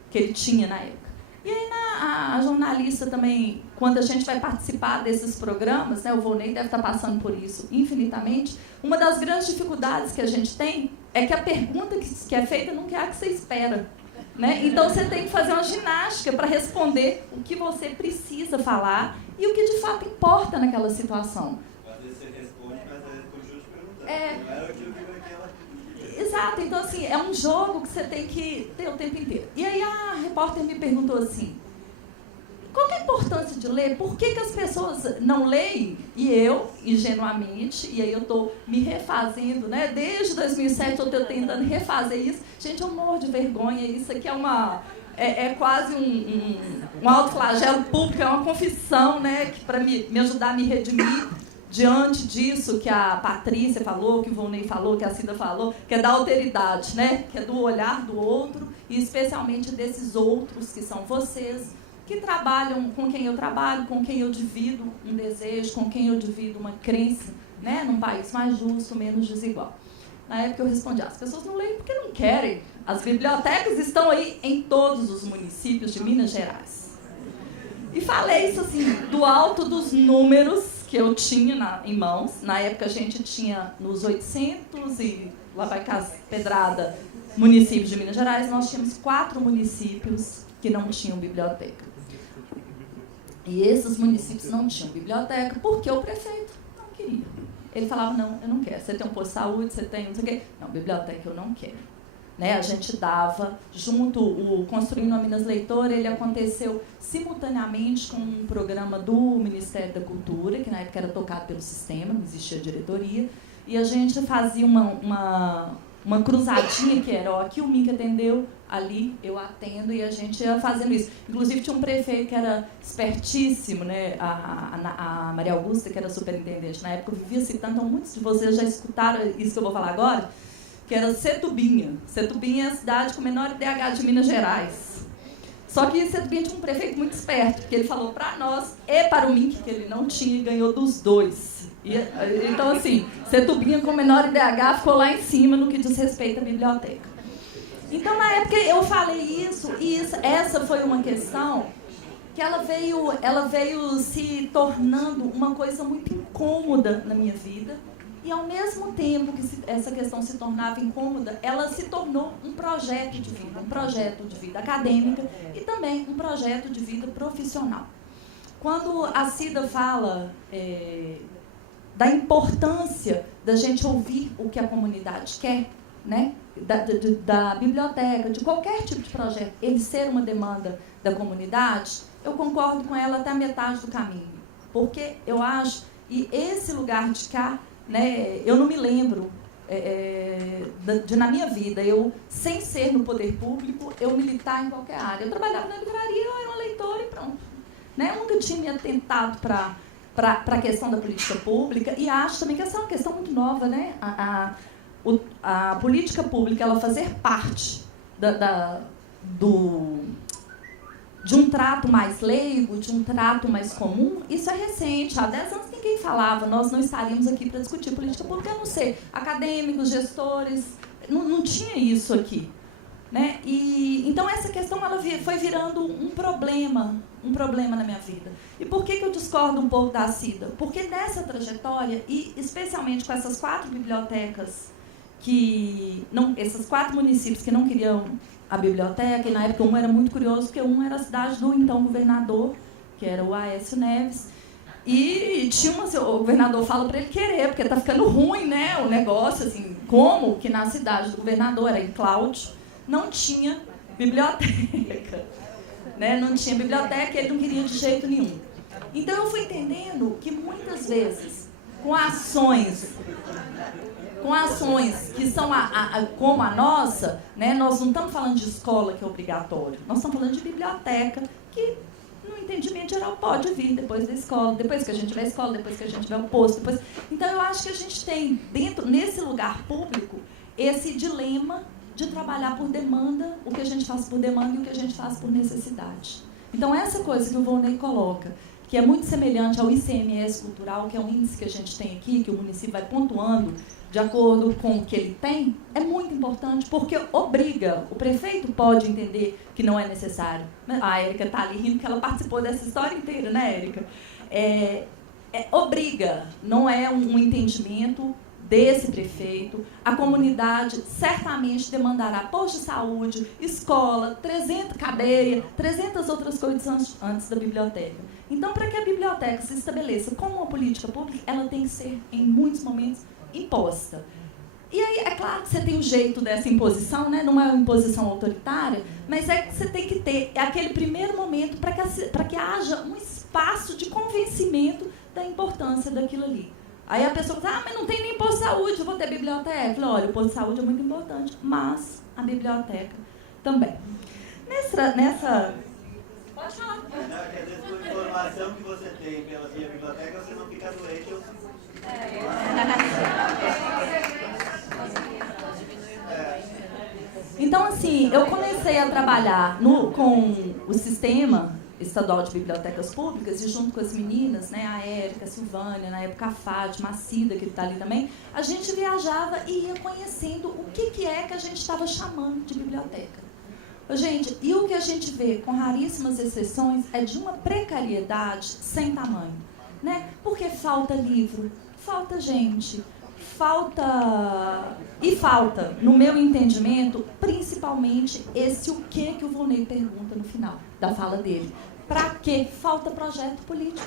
Que ele tinha na época. E aí a jornalista também, quando a gente vai participar desses programas, né, o Volney deve estar passando por isso infinitamente, uma das grandes dificuldades que a gente tem é que a pergunta que é feita não é a que você espera, né? Então você tem que fazer uma ginástica para responder o que você precisa falar e o que de fato importa naquela situação. Às vezes você responde, mas às vezes continua te perguntando. Não era aquilo que aquela... Exato, então assim, é um jogo que você tem que ter o tempo inteiro. E aí a repórter me perguntou assim, qual que é a importância de ler? Por que as pessoas não leem? E eu, ingenuamente, e aí eu estou me refazendo, né? Desde 2007 eu estou tentando refazer isso. Gente, eu morro de vergonha, isso aqui é quase um autoflagelo público, é uma confissão, né? Que para me ajudar a me redimir diante disso que a Patrícia falou, que o Volney falou, que a Cida falou, que é da alteridade, né? Que é do olhar do outro, e especialmente desses outros que são vocês, que trabalham com quem eu trabalho, com quem eu divido um desejo, com quem eu divido uma crença, né? Num país mais justo, menos desigual. Na época eu respondi, as pessoas não leem porque não querem. As bibliotecas estão aí em todos os municípios de Minas Gerais. E falei isso assim, do alto dos números que eu tinha em mãos. Na época a gente tinha nos 800 e lá vai pedrada municípios de Minas Gerais, nós tínhamos 4 municípios que não tinham biblioteca. E esses municípios não tinham biblioteca porque o prefeito não queria. Ele falava, não, eu não quero. Você tem um posto de saúde, você tem não sei o quê. Não, biblioteca eu não quero. Né? A gente dava junto, o Construindo uma Minas Leitora, ele aconteceu simultaneamente com um programa do Ministério da Cultura, que na época era tocado pelo sistema, não existia diretoria, e a gente fazia uma cruzadinha que era, ó, aqui o Minca atendeu, ali eu atendo, e a gente ia fazendo isso. Inclusive tinha um prefeito que era espertíssimo, né? A Maria Augusta, que era superintendente na época, vivia citando, então muitos de vocês já escutaram isso que eu vou falar agora, que era Setubinha. Setubinha é a cidade com o menor IDH de Minas Gerais. Só que Setubinha tinha um prefeito muito esperto, porque ele falou para nós e para o MINC que ele não tinha e ganhou dos dois. Então, assim, Setubinha com menor IDH ficou lá em cima no que diz respeito à biblioteca. Então, na época, eu falei isso, e essa foi uma questão que ela veio se tornando uma coisa muito incômoda na minha vida. E, ao mesmo tempo que essa questão se tornava incômoda, ela se tornou um projeto de vida acadêmica e também um projeto de vida profissional. Quando a Cida fala da importância da gente ouvir o que a comunidade quer, né? Da biblioteca, de qualquer tipo de projeto, ele ser uma demanda da comunidade, eu concordo com ela até a metade do caminho. Porque eu acho, e esse lugar de cá, né, eu não me lembro na minha vida, eu, sem ser no poder público, eu militar em qualquer área. Eu trabalhava na livraria, eu era uma leitora e pronto. Né? Eu nunca tinha me atentado para a questão da política pública, e acho também que essa é uma questão muito nova, né? A política pública, ela fazer parte de um trato mais leigo, de um trato mais comum, isso é recente. Há 10 anos ninguém falava, nós não estaríamos aqui para discutir política pública, a não ser acadêmicos, gestores, não tinha isso aqui. Né? Então essa questão ela foi virando um problema na minha vida. E por que eu discordo um pouco da Cida? Porque nessa trajetória, e especialmente com essas 4 bibliotecas, esses 4 municípios que não queriam a biblioteca, e na época um era muito curioso, porque um era a cidade do então governador, que era o Aécio Neves, e o governador fala para ele querer, porque está ficando ruim, né, o negócio, assim, como que na cidade do governador, era em Cláudio, não tinha biblioteca, né? Não tinha biblioteca, ele não queria de jeito nenhum. Então eu fui entendendo que muitas vezes, com ações que são como a nossa, né? Nós não estamos falando de escola, que é obrigatório, nós estamos falando de biblioteca, que no entendimento geral pode vir depois da escola, depois que a gente tiver a escola, depois que a gente tiver o posto. Então eu acho que a gente tem, nesse lugar público, esse dilema de trabalhar por demanda, o que a gente faz por demanda e o que a gente faz por necessidade. Então, essa coisa que o Volney coloca, que é muito semelhante ao ICMS cultural, que é um índice que a gente tem aqui, que o município vai pontuando de acordo com o que ele tem, é muito importante, porque obriga, o prefeito pode entender que não é necessário. A Érica está ali rindo, que ela participou dessa história inteira, né, Érica? Obriga, não é um entendimento desse prefeito, a comunidade certamente demandará posto de saúde, escola, 300 cadeia, 300 outras coisas antes da biblioteca. Então, para que a biblioteca se estabeleça como uma política pública, ela tem que ser, em muitos momentos, imposta. E aí, é claro que você tem o jeito dessa imposição, né? Não é uma imposição autoritária, mas é que você tem que ter aquele primeiro momento para que haja um espaço de convencimento da importância daquilo ali. Aí a pessoa fala, mas não tem nem posto de saúde, eu vou ter biblioteca. Eu falo, olha, o posto de saúde é muito importante, mas a biblioteca também. Nessa... Pode falar. Não, quer dizer, por informação que você tem pela minha biblioteca, você não fica doente, eu fico. Então, assim, eu comecei a trabalhar com o sistema estadual de bibliotecas públicas, e junto com as meninas, né, a Érica, a Silvânia, na época a Fátima, a Cida, que está ali também, a gente viajava e ia conhecendo o que é que a gente estava chamando de biblioteca. Gente, e o que a gente vê, com raríssimas exceções, é de uma precariedade sem tamanho. Né? Porque falta livro, falta gente, falta, no meu entendimento, principalmente o que o Volney pergunta no final da fala dele. Para que falta projeto político?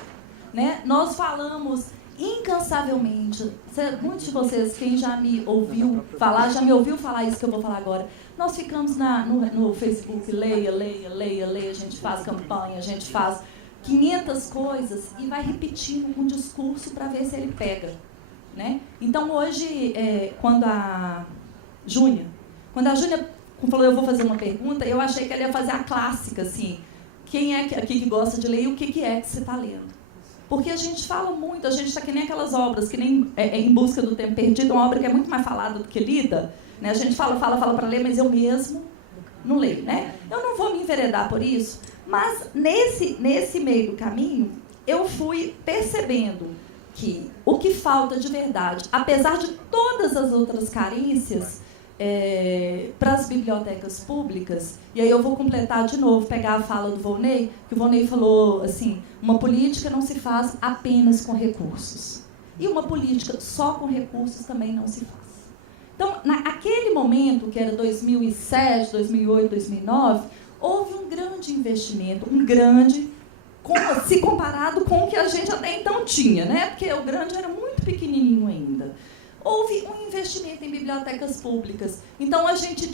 Né? Nós falamos incansavelmente, muitos de vocês, quem já me ouviu falar isso que eu vou falar agora, nós ficamos no Facebook, leia, a gente faz campanha, a gente faz 500 coisas e vai repetindo um discurso para ver se ele pega. Né? Então, hoje, quando a Júnia falou, eu vou fazer uma pergunta, eu achei que ela ia fazer a clássica, assim, quem é aqui que gosta de ler e o que é que você está lendo? Porque a gente fala muito, a gente está que nem aquelas obras, que nem Em Busca do Tempo Perdido, uma obra que é muito mais falada do que lida, né? A gente fala para ler, mas eu mesmo não leio, né? Eu não vou me enveredar por isso, mas nesse meio do caminho, eu fui percebendo que o que falta de verdade, apesar de todas as outras carências, para as bibliotecas públicas, e aí eu vou completar de novo, pegar a fala do Volney, que o Volney falou assim, uma política não se faz apenas com recursos. E uma política só com recursos também não se faz. Então, naquele momento, que era 2007, 2008, 2009, houve um grande investimento, se comparado com o que a gente até então tinha, né? Porque o grande era muito pequenininho ainda. Houve um investimento em bibliotecas públicas. Então, a gente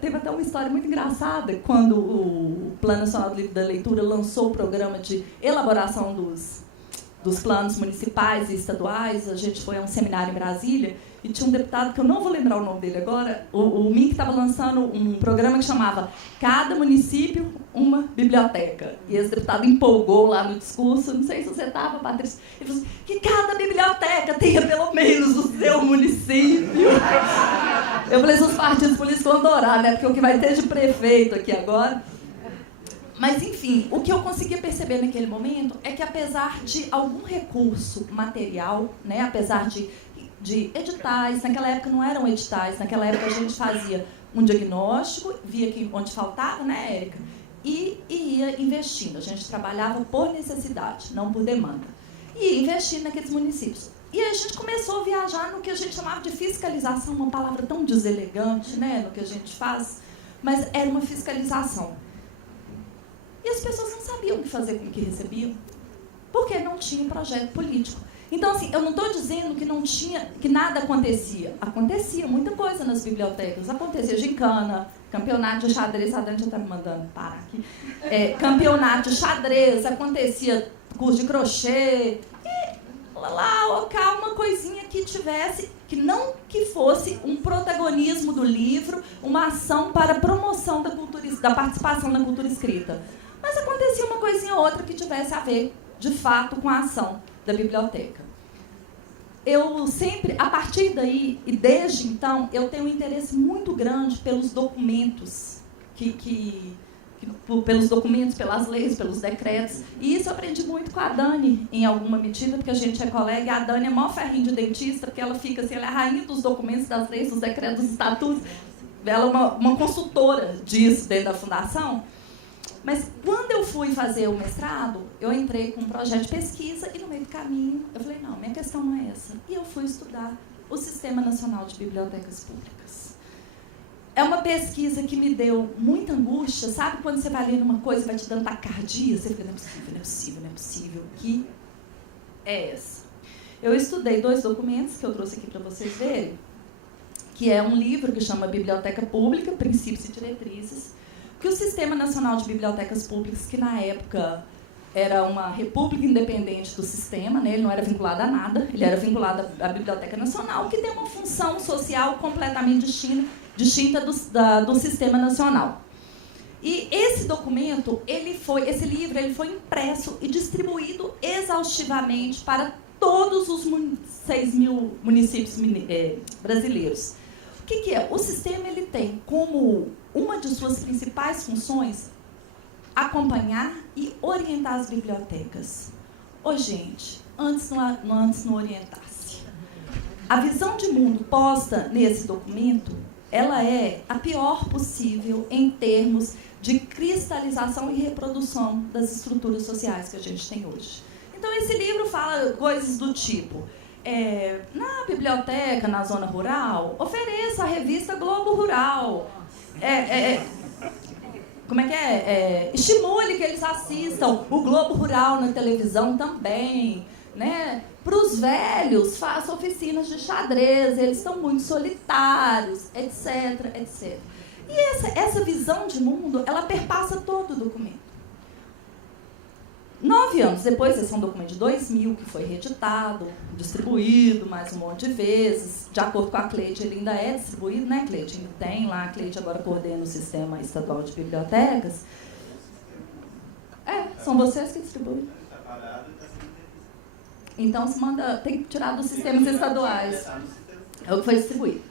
teve até uma história muito engraçada, quando o Plano Nacional da Leitura lançou o programa de elaboração dos planos municipais e estaduais. A gente foi a um seminário em Brasília, e tinha um deputado, que eu não vou lembrar o nome dele agora, o MINC estava lançando um programa que chamava Cada Município, uma Biblioteca. E esse deputado empolgou lá no discurso, não sei se você estava, Patrícia, ele falou assim, que cada biblioteca tenha pelo menos o seu município. Eu falei, os partidos políticos vão adorar, né? Porque o que vai ter de prefeito aqui agora. Mas, enfim, o que eu conseguia perceber naquele momento é que, apesar de algum recurso material, né, apesar de editais, naquela época não eram editais, naquela época a gente fazia um diagnóstico, via onde faltava, né, Érica, e ia investindo. A gente trabalhava por necessidade, não por demanda. E ia investindo naqueles municípios. E a gente começou a viajar no que a gente chamava de fiscalização, uma palavra tão deselegante, né, no que a gente faz, mas era uma fiscalização. E as pessoas não sabiam o que fazer com o que recebiam, porque não tinha um projeto político. Então, assim, eu não estou dizendo que nada acontecia. Acontecia muita coisa nas bibliotecas. Acontecia gincana, campeonato de xadrez, a Dani já está me mandando parar aqui. Campeonato de xadrez, acontecia curso de crochê, e local, uma coisinha que tivesse, que fosse um protagonismo do livro, uma ação para a promoção da participação na cultura escrita. Mas acontecia uma coisinha ou outra que tivesse a ver, de fato, com a ação da biblioteca. Eu sempre, a partir daí, e desde então, eu tenho um interesse muito grande pelos documentos, pelos documentos, pelas leis, pelos decretos. E isso eu aprendi muito com a Dani, em alguma medida, porque a gente é colega, e a Dani é maior ferrinho de dentista, porque ela fica assim, ela é a rainha dos documentos, das leis, dos decretos, dos estatutos. Ela é uma consultora disso dentro da fundação. Mas quando eu fui fazer o mestrado, eu entrei com um projeto de pesquisa e no meio do caminho eu falei, não, minha questão não é essa. E eu fui estudar o Sistema Nacional de Bibliotecas Públicas. É uma pesquisa que me deu muita angústia, sabe? Quando você vai lendo uma coisa e vai te dando taquicardia, você fica, não é possível, não é possível, não é possível. Que é essa? Eu estudei 2 documentos que eu trouxe aqui para vocês verem, que é um livro que chama Biblioteca Pública, Princípios e Diretrizes, que o Sistema Nacional de Bibliotecas Públicas, que na época era uma república independente do sistema, né? Ele não era vinculado a nada, ele era vinculado à Biblioteca Nacional, que tem uma função social completamente distinta do Sistema Nacional. E esse documento, esse livro, ele foi impresso e distribuído exaustivamente para todos os 6 mil municípios brasileiros. O que é? O sistema ele tem como uma de suas principais funções acompanhar e orientar as bibliotecas. Gente, antes não orientasse. A visão de mundo posta nesse documento, ela é a pior possível em termos de cristalização e reprodução das estruturas sociais que a gente tem hoje. Então, esse livro fala coisas do tipo... na biblioteca, na zona rural, ofereça a revista Globo Rural. Estimule que eles assistam o Globo Rural na televisão também. Né? Para os velhos, faça oficinas de xadrez, eles são muito solitários, etc, etc. E essa visão de mundo, ela perpassa todo o documento. 9 anos depois, esse é um documento de 2000, que foi reeditado, distribuído mais um monte de vezes. De acordo com a Cleide, ele ainda é distribuído, né, Cleide? Ainda tem lá, a Cleide agora coordena o Sistema Estadual de Bibliotecas. São vocês que distribuem. Então, tem que tirar dos sistemas estaduais. É o que foi distribuído.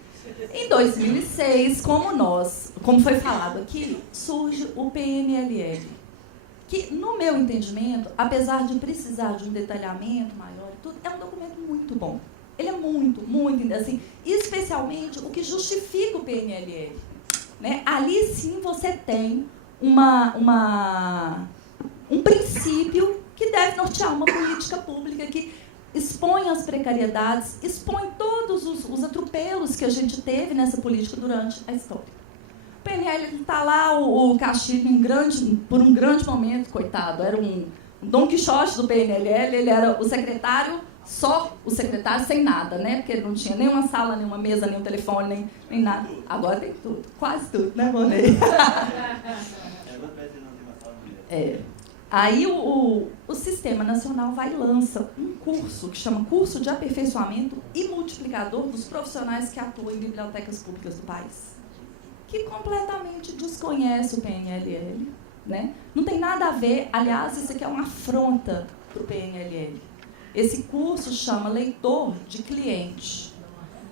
Em 2006, como foi falado aqui, surge o PNLL, que, no meu entendimento, apesar de precisar de um detalhamento maior e tudo, é um documento muito bom. Ele é muito, assim, especialmente o que justifica o PNLL. Né? Ali, sim, você tem um princípio que deve nortear uma política pública que expõe as precariedades, expõe todos os atropelos que a gente teve nessa política durante a história. O PNL está lá, o Castilho, por um grande momento, coitado, era um Dom Quixote do PNLL, ele era o secretário, só o secretário sem nada, né? Porque ele não tinha nenhuma sala, nenhuma mesa, nenhum telefone, nem nada. Agora tem tudo, quase tudo, né, Ronei? Aí o Sistema Nacional vai e lança um curso que chama Curso de Aperfeiçoamento e Multiplicador dos Profissionais que Atuam em Bibliotecas Públicas do País, que completamente desconhece o PNLL, né? Não tem nada a ver, aliás, isso aqui é uma afronta para o PNLL. Esse curso chama Leitor de Cliente.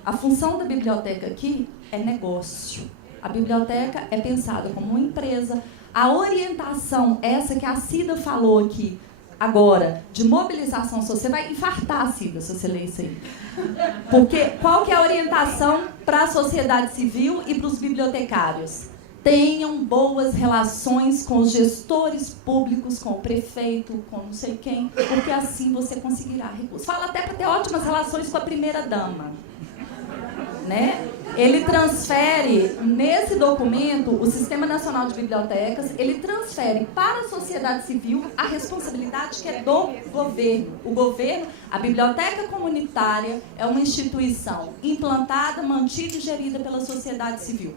A função da biblioteca aqui é negócio. A biblioteca é pensada como uma empresa. A orientação, essa que a Cida falou aqui, agora, de mobilização social, você vai infartar, Cida, se você ler isso aí. Porque qual que é a orientação para a sociedade civil e para os bibliotecários? Tenham boas relações com os gestores públicos, com o prefeito, com não sei quem, porque assim você conseguirá recursos. Fala até para ter ótimas relações com a primeira-dama. Né? Ele transfere, nesse documento, o Sistema Nacional de Bibliotecas, ele transfere para a sociedade civil a responsabilidade que é do governo. O governo, a biblioteca comunitária é uma instituição implantada, mantida e gerida pela sociedade civil.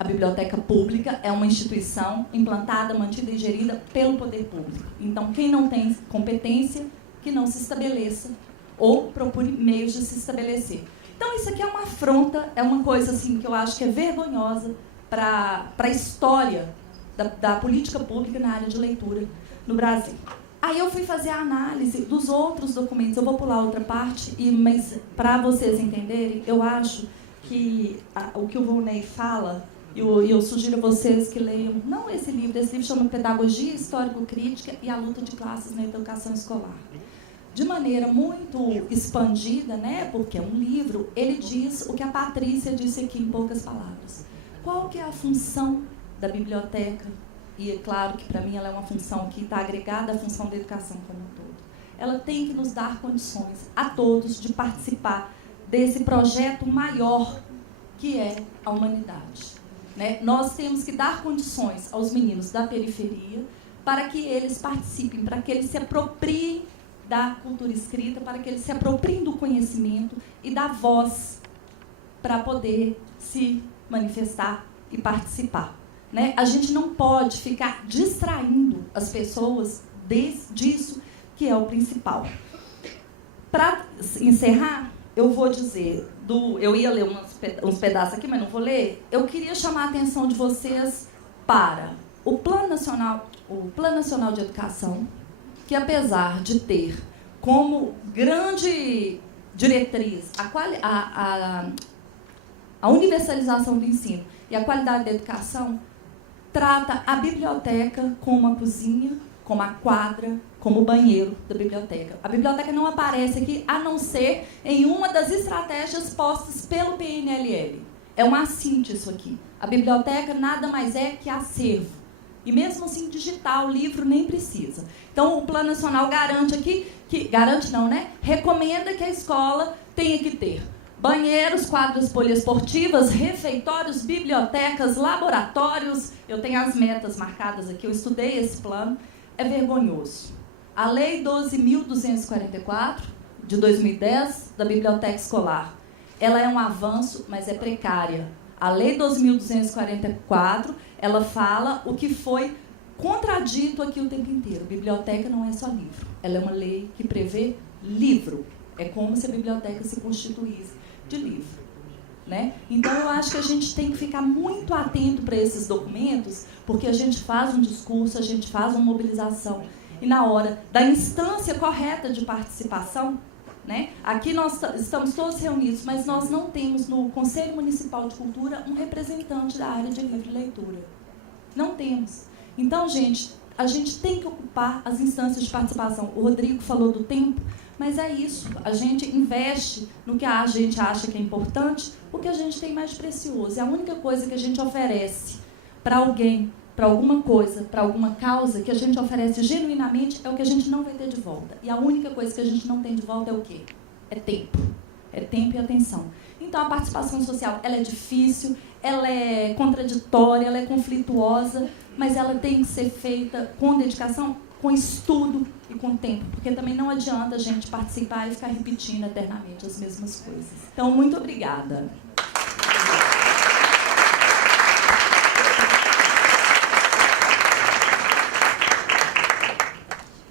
A biblioteca pública é uma instituição implantada, mantida e gerida pelo poder público. Então, quem não tem competência, que não se estabeleça ou procure meios de se estabelecer. Então, isso aqui é uma afronta, é uma coisa assim, que eu acho que é vergonhosa para a história da política pública na área de leitura no Brasil. Aí eu fui fazer a análise dos outros documentos. Eu vou pular outra parte, mas para vocês entenderem, eu acho que o que o Volney fala, e eu sugiro a vocês que leiam, não esse livro chama Pedagogia Histórico-Crítica e a Luta de Classes na Educação Escolar. De maneira muito expandida, né, porque é um livro, ele diz o que a Patrícia disse aqui em poucas palavras. Qual que é a função da biblioteca? E é claro que para mim ela é uma função que está agregada à função da educação como um todo. Ela tem que nos dar condições a todos de participar desse projeto maior que é a humanidade. Né? Nós temos que dar condições aos meninos da periferia para que eles participem, para que eles se apropriem da cultura escrita, para que eles se apropriem do conhecimento e da voz para poder se manifestar e participar. Né? A gente não pode ficar distraindo as pessoas disso, que é o principal. Para encerrar, eu vou dizer, eu ia ler uns pedaços aqui, mas não vou ler. Eu queria chamar a atenção de vocês para o Plano Nacional de Educação, que apesar de ter como grande diretriz a universalização do ensino e a qualidade da educação, trata a biblioteca como a cozinha, como a quadra, como o banheiro da biblioteca. A biblioteca não aparece aqui, a não ser em uma das estratégias postas pelo PNLL. É um assinte isso aqui. A biblioteca nada mais é que acervo. E mesmo assim, digital, livro nem precisa. Então, o Plano Nacional garante aqui, recomenda que a escola tenha que ter banheiros, quadras poliesportivas, refeitórios, bibliotecas, laboratórios. Eu tenho as metas marcadas aqui, eu estudei esse plano. É vergonhoso. A Lei 12.244, de 2010, da Biblioteca Escolar, ela é um avanço, mas é precária. A Lei 12.244, ela fala o que foi contradito aqui o tempo inteiro. Biblioteca não é só livro. Ela é uma lei que prevê livro. É como se a biblioteca se constituísse de livro. Né? Então, eu acho que a gente tem que ficar muito atento para esses documentos, porque a gente faz um discurso, a gente faz uma mobilização, e na hora da instância correta de participação, né? Aqui nós estamos todos reunidos, mas nós não temos no Conselho Municipal de Cultura um representante da área de livre leitura. Não temos. Então, gente, a gente tem que ocupar as instâncias de participação. O Rodrigo falou do tempo, mas é isso. A gente investe no que a gente acha que é importante, porque a gente tem mais precioso. E a única coisa que a gente oferece para alguém, para alguma coisa, para alguma causa, que a gente oferece genuinamente, é o que a gente não vai ter de volta. E a única coisa que a gente não tem de volta é o quê? É tempo. É tempo e atenção. Então, a participação social, ela é difícil, ela é contraditória, ela é conflituosa, mas ela tem que ser feita com dedicação, com estudo e com tempo, porque também não adianta a gente participar e ficar repetindo eternamente as mesmas coisas. Então, muito obrigada.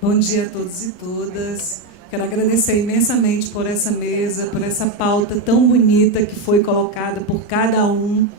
Bom dia a todos e todas. Quero agradecer imensamente por essa mesa, por essa pauta tão bonita que foi colocada por cada um,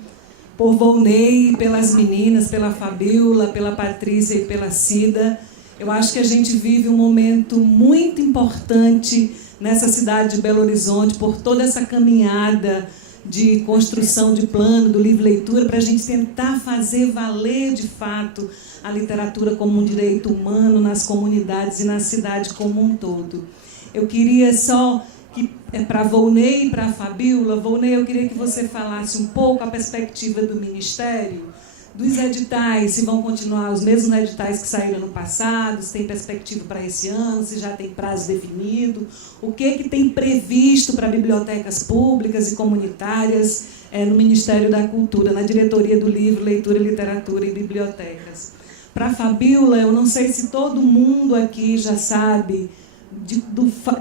por Volney, pelas meninas, pela Fabíola, pela Patrícia e pela Cida. Eu acho que a gente vive um momento muito importante nessa cidade de Belo Horizonte, por toda essa caminhada de construção de plano, do livre leitura, para a gente tentar fazer valer de fato a literatura como um direito humano nas comunidades e na cidade como um todo. Eu queria só que, para Volney e para a Fabíola, Volney, eu queria que você falasse um pouco a perspectiva do Ministério, dos editais, se vão continuar os mesmos editais que saíram no passado, se tem perspectiva para esse ano, se já tem prazo definido, o que tem previsto para bibliotecas públicas e comunitárias no Ministério da Cultura, na Diretoria do Livro, Leitura, Literatura e Bibliotecas. Para a Fabíola, eu não sei se todo mundo aqui já sabe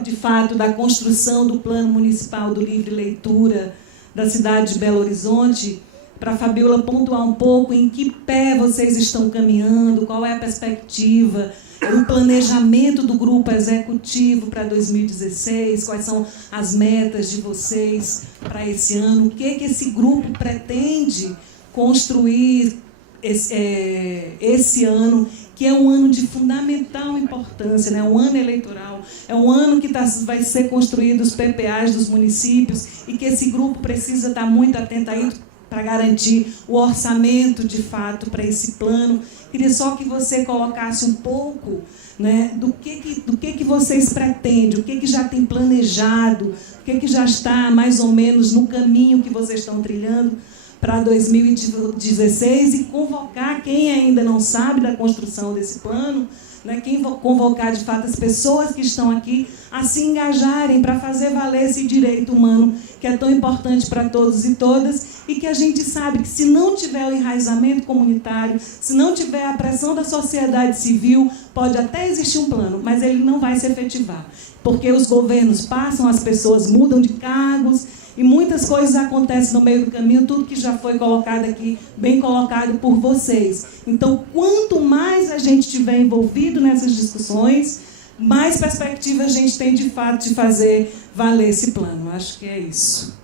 de fato da construção do Plano Municipal do Livre Leitura da cidade de Belo Horizonte. Para a Fabíola pontuar um pouco em que pé vocês estão caminhando, qual é a perspectiva, o planejamento do grupo executivo para 2016, quais são as metas de vocês para esse ano, o que esse grupo pretende construir esse ano, que é um ano de fundamental importância, né? Um ano eleitoral, é um ano que vai ser construído os PPAs dos municípios e que esse grupo precisa estar muito atento aí para garantir o orçamento, de fato, para esse plano. Queria só que você colocasse um pouco, né, do que vocês pretendem, o que já tem planejado, o que já está mais ou menos no caminho que vocês estão trilhando para 2016 e convocar quem ainda não sabe da construção desse plano, né, quem convocar, de fato, as pessoas que estão aqui a se engajarem para fazer valer esse direito humano que é tão importante para todos e todas e que a gente sabe que se não tiver o enraizamento comunitário, se não tiver a pressão da sociedade civil, pode até existir um plano, mas ele não vai se efetivar, porque os governos passam, as pessoas mudam de cargos e muitas coisas acontecem no meio do caminho, tudo que já foi colocado aqui, bem colocado por vocês. Então, quanto mais a gente estiver envolvido nessas discussões, mais perspectiva a gente tem, de fato, de fazer valer esse plano. Acho que é isso.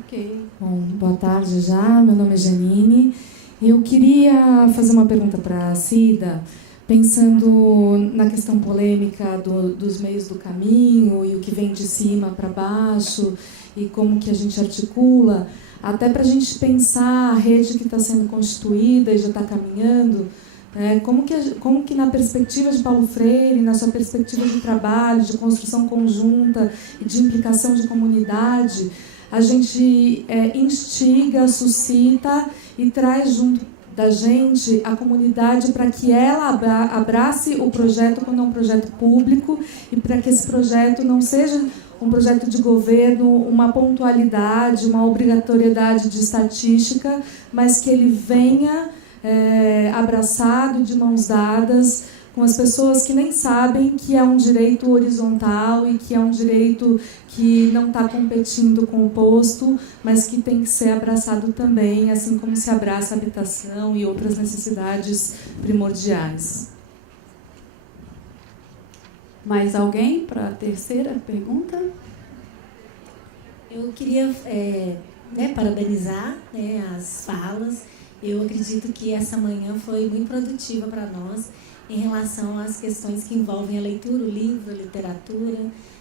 Ok. Bom, boa tarde já. Meu nome é Janine. Eu queria fazer uma pergunta para a Cida, pensando na questão polêmica dos meios do caminho e o que vem de cima para baixo e como que a gente articula, até para a gente pensar a rede que está sendo constituída e já está caminhando, como que na perspectiva de Paulo Freire, na sua perspectiva de trabalho, de construção conjunta e de implicação de comunidade, a gente instiga, suscita e traz junto da gente a comunidade para que ela abrace o projeto quando é um projeto público e para que esse projeto não seja um projeto de governo, uma pontualidade, uma obrigatoriedade de estatística, mas que ele venha abraçado, de mãos dadas, com as pessoas que nem sabem que é um direito horizontal e que é um direito que não está competindo com o posto, mas que tem que ser abraçado também, assim como se abraça a habitação e outras necessidades primordiais. Mais alguém para a terceira pergunta? Eu queria parabenizar as falas Eu acredito que essa manhã foi muito produtiva para nós em relação às questões que envolvem a leitura, o livro, a literatura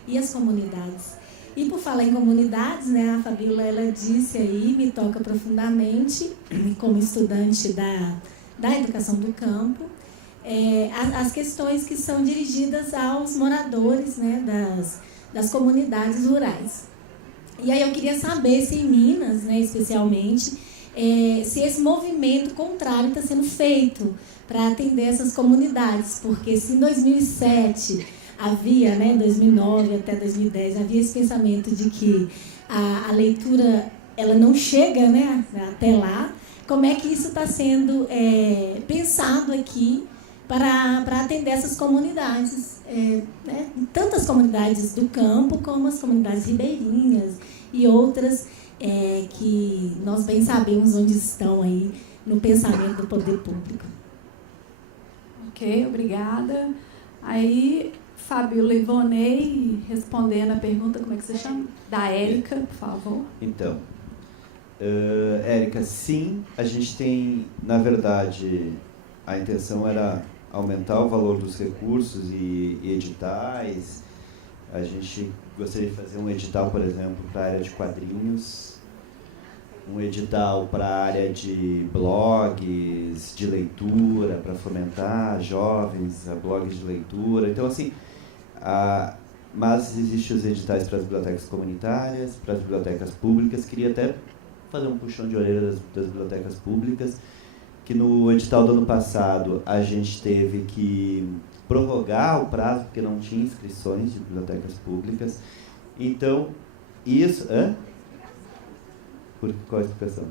e as comunidades. E por falar em comunidades, né, a Fabíola ela disse aí, me toca profundamente, como estudante da educação do campo, as questões que são dirigidas aos moradores, né, das comunidades rurais. E aí eu queria saber se em Minas, né, especialmente, se esse movimento contrário está sendo feito para atender essas comunidades, porque se em 2007 havia, né, em 2009 até 2010, havia esse pensamento de que a leitura ela não chega, né, até lá, como é que isso está sendo pensado aqui para atender essas comunidades, né, tantas comunidades do campo como as comunidades ribeirinhas e outras que nós bem sabemos onde estão aí no pensamento do poder público. Ok, obrigada. Aí, Fabíola Ivonei, respondendo a pergunta, como é que você chama? Da Érica, por favor. Então, Érica, sim, a gente tem, na verdade, a intenção era aumentar o valor dos recursos e editais. A gente gostaria de fazer um edital, por exemplo, para a área de quadrinhos, um edital para a área de blogs, de leitura, para fomentar jovens a blogs de leitura. Então, assim, mas existem os editais para as bibliotecas comunitárias, para as bibliotecas públicas. Queria até fazer um puxão de orelha das bibliotecas públicas, que no edital do ano passado a gente teve que prorrogar o prazo, porque não tinha inscrições de bibliotecas públicas. Então, isso... Por qual a explicação?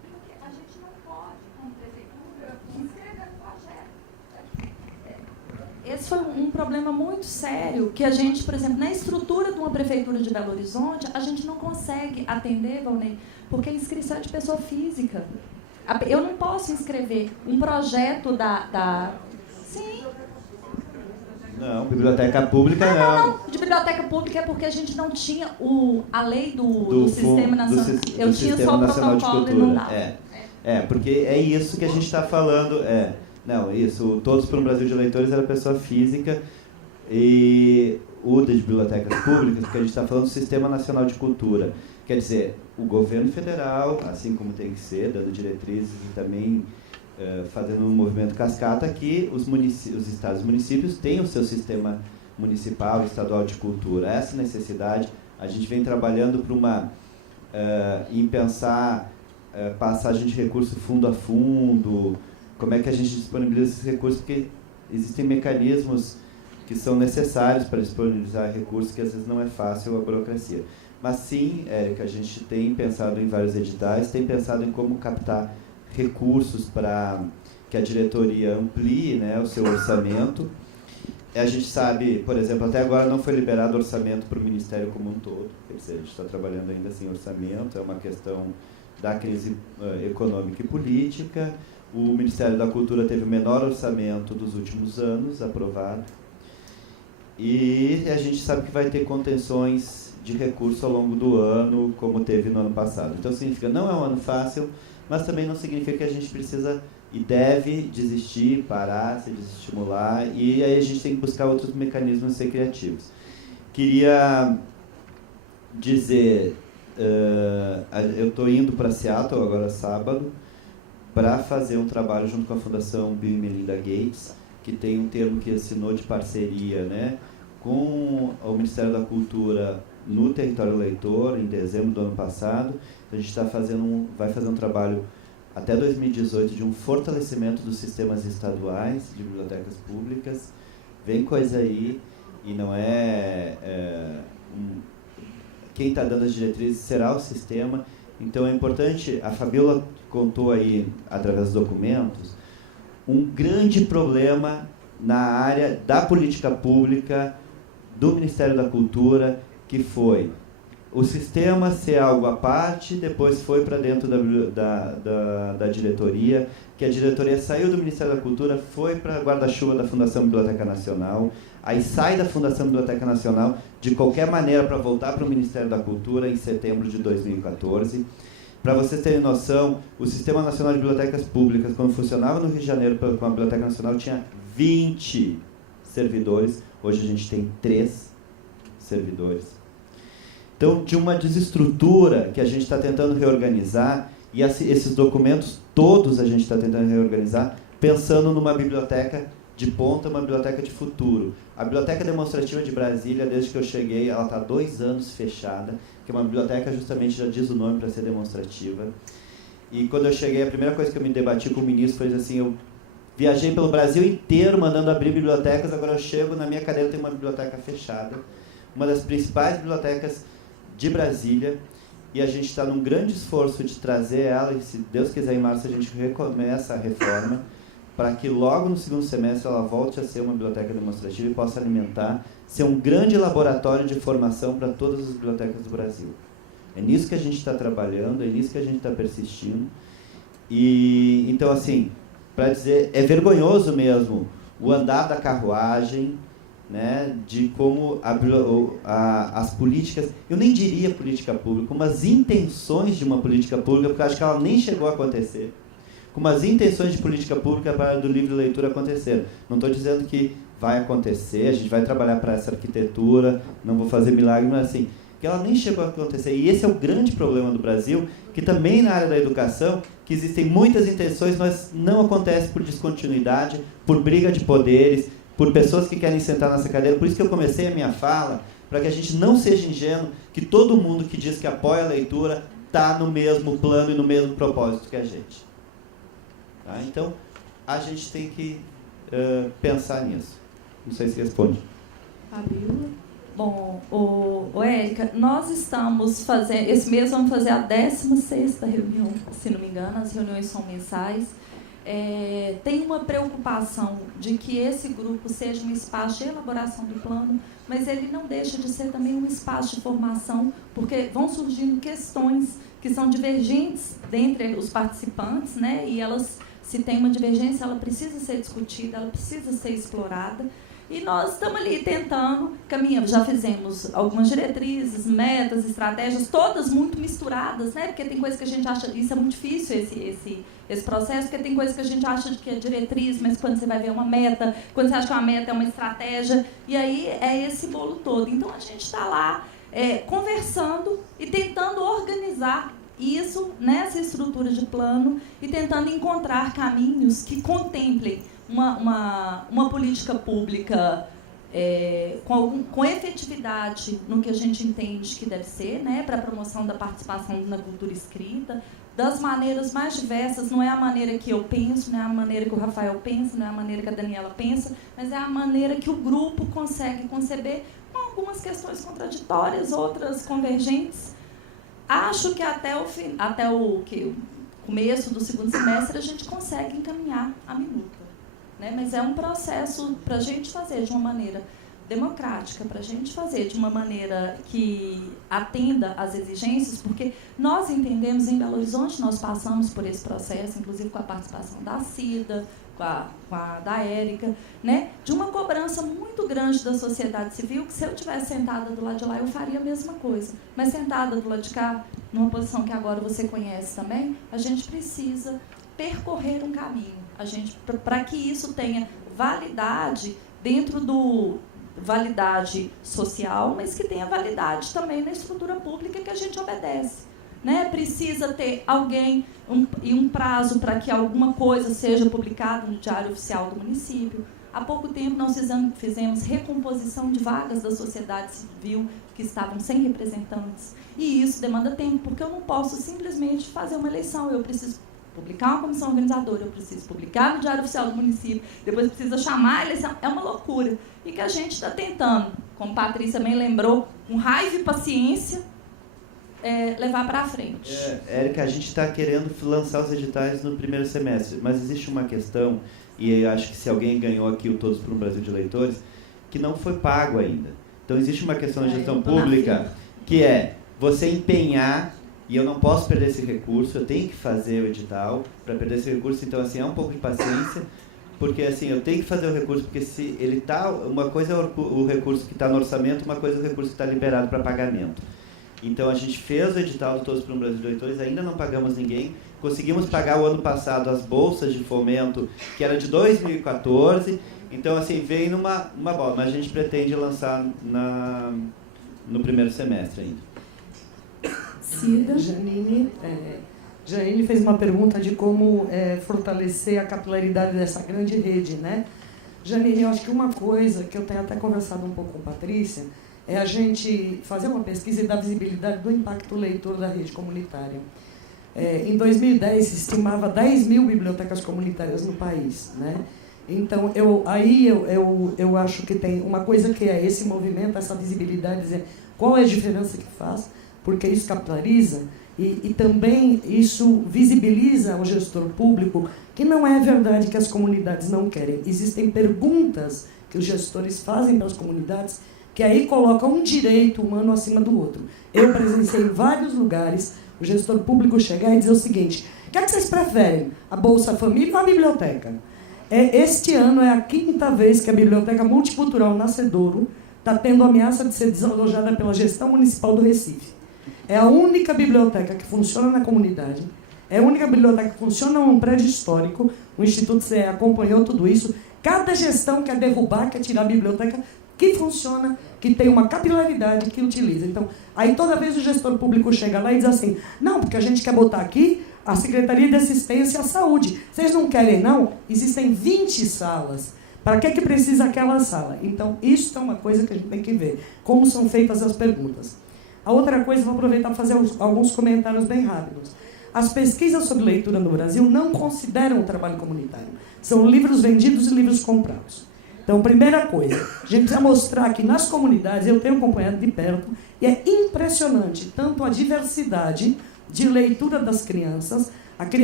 Porque a gente não pode, como prefeitura, inscrever projeto. Esse foi um problema muito sério, que a gente, por exemplo, na estrutura de uma prefeitura de Belo Horizonte, a gente não consegue atender, Valnei, porque a inscrição é de pessoa física. Eu não posso inscrever um projeto Sim. Não, biblioteca pública não. De biblioteca pública é porque a gente não tinha a lei do Sistema Nacional. Eu tinha só o protocolo e não dava. Porque é isso que a gente está falando. Não, isso, Todos por um Brasil de Leitores era pessoa física, e o de bibliotecas públicas, porque a gente está falando do Sistema Nacional de Cultura. Quer dizer, o governo federal, assim como tem que ser, dando diretrizes e também fazendo um movimento cascata, que os estados e municípios têm o seu sistema municipal e estadual de cultura. Essa necessidade, a gente vem trabalhando para em pensar passagem de recurso fundo a fundo, como é que a gente disponibiliza esses recursos, porque existem mecanismos que são necessários para disponibilizar recursos, que às vezes não é fácil a burocracia. Mas sim, Érica, a gente tem pensado em vários editais, tem pensado em como captar recursos para que a diretoria amplie, né, o seu orçamento. A gente sabe, por exemplo, até agora não foi liberado orçamento para o Ministério como um todo, quer dizer, a gente está trabalhando ainda sem orçamento, é uma questão da crise econômica e política. O Ministério da Cultura teve o menor orçamento dos últimos anos aprovado, e a gente sabe que vai ter contenções de recurso ao longo do ano, como teve no ano passado. Então, significa, não é um ano fácil, mas também não significa que a gente precisa e deve desistir, parar, se desestimular, e aí a gente tem que buscar outros mecanismos e ser criativos. Queria dizer, eu estou indo para Seattle agora sábado, para fazer um trabalho junto com a Fundação Bill e Melinda Gates, que tem um termo que assinou de parceria, né, com o Ministério da Cultura no Território Leitor, em dezembro do ano passado. Então, a gente vai fazer um trabalho até 2018 de um fortalecimento dos sistemas estaduais de bibliotecas públicas. Vem coisa aí, e não quem está dando as diretrizes será o sistema. Então é importante, a Fabíola contou aí, através dos documentos, um grande problema na área da política pública do Ministério da Cultura, que foi o sistema ser algo à parte, depois foi para dentro da diretoria, que a diretoria saiu do Ministério da Cultura, foi para guarda-chuva da Fundação Biblioteca Nacional, aí sai da Fundação Biblioteca Nacional, de qualquer maneira, para voltar para o Ministério da Cultura em setembro de 2014. Para vocês terem noção, o Sistema Nacional de Bibliotecas Públicas, quando funcionava no Rio de Janeiro com a Biblioteca Nacional, tinha 20 servidores. Hoje a gente tem 3 servidores. Então, de uma desestrutura que a gente está tentando reorganizar, e esses documentos todos a gente está tentando reorganizar, pensando numa biblioteca de ponta, uma biblioteca de futuro. A Biblioteca Demonstrativa de Brasília, desde que eu cheguei, ela está há 2 anos fechada, que é uma biblioteca, justamente, já diz o nome para ser demonstrativa. E quando eu cheguei, a primeira coisa que eu me debati com o ministro foi assim, eu viajei pelo Brasil inteiro mandando abrir bibliotecas, agora eu chego, na minha cadeira tem uma biblioteca fechada, uma das principais bibliotecas de Brasília, e a gente está num grande esforço de trazer ela, e se Deus quiser, em março a gente recomeça a reforma, para que logo no segundo semestre ela volte a ser uma biblioteca demonstrativa e possa alimentar, ser um grande laboratório de formação para todas as bibliotecas do Brasil. É nisso que a gente está trabalhando, é nisso que a gente está persistindo. E então, assim, para dizer, é vergonhoso mesmo o andar da carruagem, né, de como as políticas, eu nem diria política pública, como as intenções de uma política pública, porque eu acho que ela nem chegou a acontecer, como as intenções de política pública para do livre leitura acontecer. Não estou dizendo que vai acontecer, a gente vai trabalhar para essa arquitetura, não vou fazer milagre, mas assim, que ela nem chegou a acontecer. E esse é o grande problema do Brasil, que também na área da educação, que existem muitas intenções, mas não acontece por descontinuidade, por briga de poderes, por pessoas que querem sentar nessa cadeira. Por isso que eu comecei a minha fala, para que a gente não seja ingênuo, que todo mundo que diz que apoia a leitura está no mesmo plano e no mesmo propósito que a gente. Tá? Então, a gente tem que pensar nisso. Não sei se responde. Fabíola? Bom, Érica, nós estamos fazendo, esse mês vamos fazer a 16ª reunião, se não me engano, as reuniões são mensais. Tem uma preocupação de que esse grupo seja um espaço de elaboração do plano, mas ele não deixa de ser também um espaço de formação, porque vão surgindo questões que são divergentes dentre os participantes, né? E elas, se tem uma divergência, ela precisa ser discutida, ela precisa ser explorada. E nós estamos ali tentando, caminhamos, já fizemos algumas diretrizes, metas, estratégias, todas muito misturadas, né? Porque tem coisa que a gente acha, isso é muito difícil, esse processo, porque tem coisa que a gente acha que é diretriz, mas quando você vai ver uma meta, quando você acha que uma meta é uma estratégia, e aí é esse bolo todo. Então a gente está lá conversando e tentando organizar isso nessa estrutura de plano e tentando encontrar caminhos que contemplem uma política pública com efetividade no que a gente entende que deve ser, né, para a promoção da participação na cultura escrita, das maneiras mais diversas. Não é a maneira que eu penso, não é a maneira que o Rafael pensa, não é a maneira que a Daniela pensa, mas é a maneira que o grupo consegue conceber, com algumas questões contraditórias, outras convergentes. Acho que até o começo do segundo semestre a gente consegue encaminhar a minuta. Né? Mas é um processo para a gente fazer de uma maneira democrática, para a gente fazer de uma maneira que atenda às exigências, porque nós entendemos, em Belo Horizonte, nós passamos por esse processo, inclusive com a participação da Cida, com a da Érica, né? De uma cobrança muito grande da sociedade civil, que se eu estivesse sentada do lado de lá, eu faria a mesma coisa. Mas sentada do lado de cá, numa posição que agora você conhece também, a gente precisa percorrer um caminho. Para que isso tenha validade dentro do validade social, mas que tenha validade também na estrutura pública que a gente obedece. Né? Precisa ter alguém e um prazo para que alguma coisa seja publicada no Diário Oficial do município. Há pouco tempo nós fizemos recomposição de vagas da sociedade civil que estavam sem representantes. E isso demanda tempo, porque eu não posso simplesmente fazer uma eleição, eu preciso publicar uma comissão organizadora, eu preciso publicar no Diário Oficial do município, depois precisa chamar a eleição, é uma loucura. E que a gente está tentando, como a Patrícia também lembrou, com raiva e paciência, levar para frente. Érica, a gente está querendo lançar os editais no primeiro semestre, mas existe uma questão, e eu acho que se alguém ganhou aqui o Todos por um Brasil de Leitores, que não foi pago ainda. Então existe uma questão de gestão pública, que é você empenhar. E eu não posso perder esse recurso, eu tenho que fazer o edital para perder esse recurso. Então, assim, é um pouco de paciência, porque, assim, eu tenho que fazer o recurso, porque se ele está... Uma coisa é o recurso que está no orçamento, uma coisa é o recurso que está liberado para pagamento. Então a gente fez o edital do Todos para um Brasil de Leitores, ainda não pagamos ninguém. Conseguimos pagar o ano passado as bolsas de fomento, que era de 2014. Então, assim, veio numa bola, mas a gente pretende lançar no primeiro semestre ainda. Cida. Janine fez uma pergunta de como fortalecer a capilaridade dessa grande rede, né? Janine, eu acho que uma coisa que eu tenho até conversado um pouco com a Patrícia é a gente fazer uma pesquisa e dar visibilidade do impacto leitor da rede comunitária. Em 2010, se estimava 10 mil bibliotecas comunitárias no país, né? Então, eu acho que tem uma coisa que é esse movimento, essa visibilidade, dizer qual é a diferença que faz, porque isso capilariza e também isso visibiliza ao gestor público que não é verdade que as comunidades não querem. Existem perguntas que os gestores fazem para as comunidades que aí colocam um direito humano acima do outro. Eu presenciei em vários lugares o gestor público chegar e dizer o seguinte: o que é que vocês preferem, a Bolsa Família ou a biblioteca? Este ano é a 5ª vez que a Biblioteca Multicultural Nascedouro está tendo ameaça de ser desalojada pela gestão municipal do Recife. É a única biblioteca que funciona na comunidade, é a única biblioteca que funciona num prédio histórico, o Instituto CE acompanhou tudo isso. Cada gestão quer derrubar, quer tirar a biblioteca que funciona, que tem uma capilaridade, que utiliza. Então, aí toda vez o gestor público chega lá e diz assim: não, porque a gente quer botar aqui a Secretaria de Assistência à Saúde. Vocês não querem, não? Existem 20 salas. Para que precisa aquela sala? Então, isso é uma coisa que a gente tem que ver. Como são feitas as perguntas. A outra coisa, vou aproveitar para fazer alguns comentários bem rápidos. As pesquisas sobre leitura no Brasil não consideram o trabalho comunitário. São livros vendidos e livros comprados. Então, primeira coisa, a gente precisa mostrar que nas comunidades, eu tenho acompanhado de perto, e é impressionante tanto a diversidade de leitura das crianças.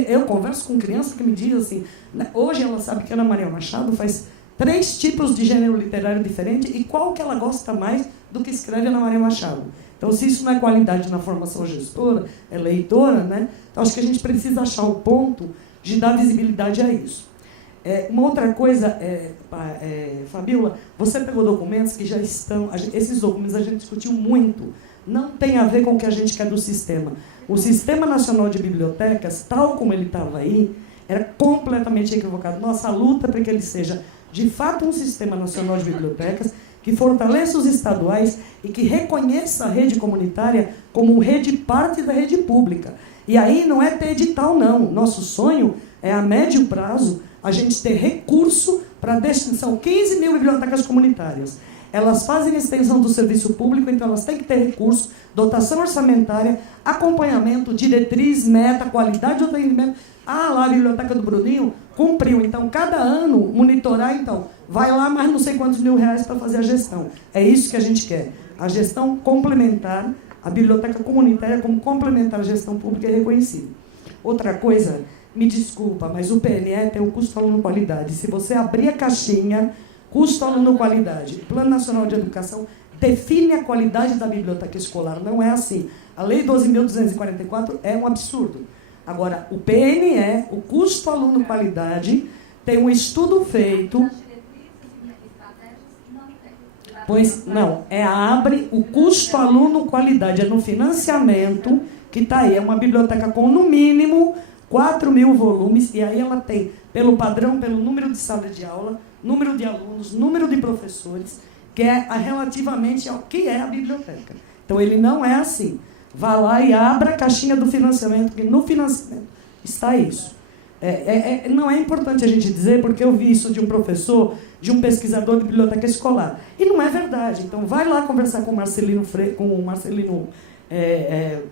Eu converso com crianças que me dizem assim, hoje ela sabe que a Ana Maria Machado faz 3 tipos de gênero literário diferente e qual que ela gosta mais do que escreve Ana Maria Machado. Então, se isso não é qualidade na formação gestora, é leitora, né? Então, acho que a gente precisa achar o ponto de dar visibilidade a isso. Uma outra coisa, Fabíola, você pegou documentos que já estão... Esses documentos a gente discutiu muito. Não tem a ver com o que a gente quer do sistema. O Sistema Nacional de Bibliotecas, tal como ele estava aí, era completamente equivocado. Nossa luta para que ele seja, de fato, um Sistema Nacional de Bibliotecas que fortaleça os estaduais e que reconheça a rede comunitária como rede parte da rede pública. E aí não é ter edital, não. Nosso sonho é, a médio prazo, a gente ter recurso para destinação. 15 mil bibliotecas comunitárias. Elas fazem extensão do serviço público, então elas têm que ter recurso, dotação orçamentária, acompanhamento, diretriz, meta, qualidade de atendimento. Lá a biblioteca do Bruninho cumpriu. Então, cada ano, monitorar, então, vai lá mais não sei quantos mil reais para fazer a gestão. É isso que a gente quer. A gestão complementar, a biblioteca comunitária como complementar à gestão pública é reconhecida. Outra coisa, me desculpa, mas o PNE tem o custo aluno qualidade. Se você abrir a caixinha, custo aluno qualidade, o Plano Nacional de Educação define a qualidade da biblioteca escolar. Não é assim. A Lei 12.244 é um absurdo. Agora, o PNE, o custo aluno qualidade, tem um estudo feito... Pois não, abre o custo aluno qualidade, é no financiamento que está aí. É uma biblioteca com, no mínimo, 4 mil volumes, e aí ela tem, pelo padrão, pelo número de sala de aula, número de alunos, número de professores, que é relativamente ao que é a biblioteca. Então, ele não é assim. Vá lá e abra a caixinha do financiamento, que no financiamento está isso. Não é importante a gente dizer, porque eu vi isso de um professor, de um pesquisador de biblioteca escolar. E não é verdade. Então, vai lá conversar com o Marcelino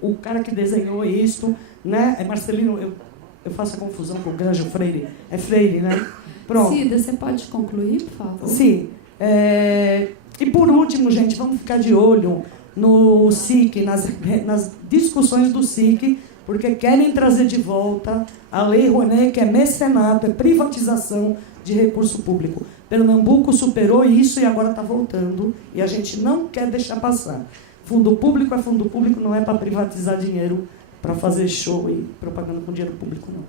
o cara que desenhou isso, né? Marcelino, eu faço a confusão com o Granja Freire. É Freire, né? Pronto. Cida, você pode concluir, por favor? Sim. E por último, gente, vamos ficar de olho no SIC, nas discussões do SIC, porque querem trazer de volta a Lei Rouanet, que é mecenato, é privatização de recurso público. Pernambuco superou isso e agora está voltando, e a gente não quer deixar passar. Fundo público é fundo público, não é para privatizar dinheiro, para fazer show e propaganda com dinheiro público, não.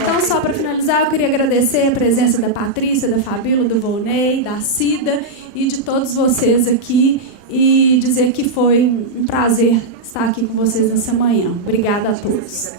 Então, só para finalizar, eu queria agradecer a presença da Patrícia, da Fabíola, do Volney, da Cida e de todos vocês aqui e dizer que foi um prazer estar aqui com vocês nessa manhã. Obrigada a todos.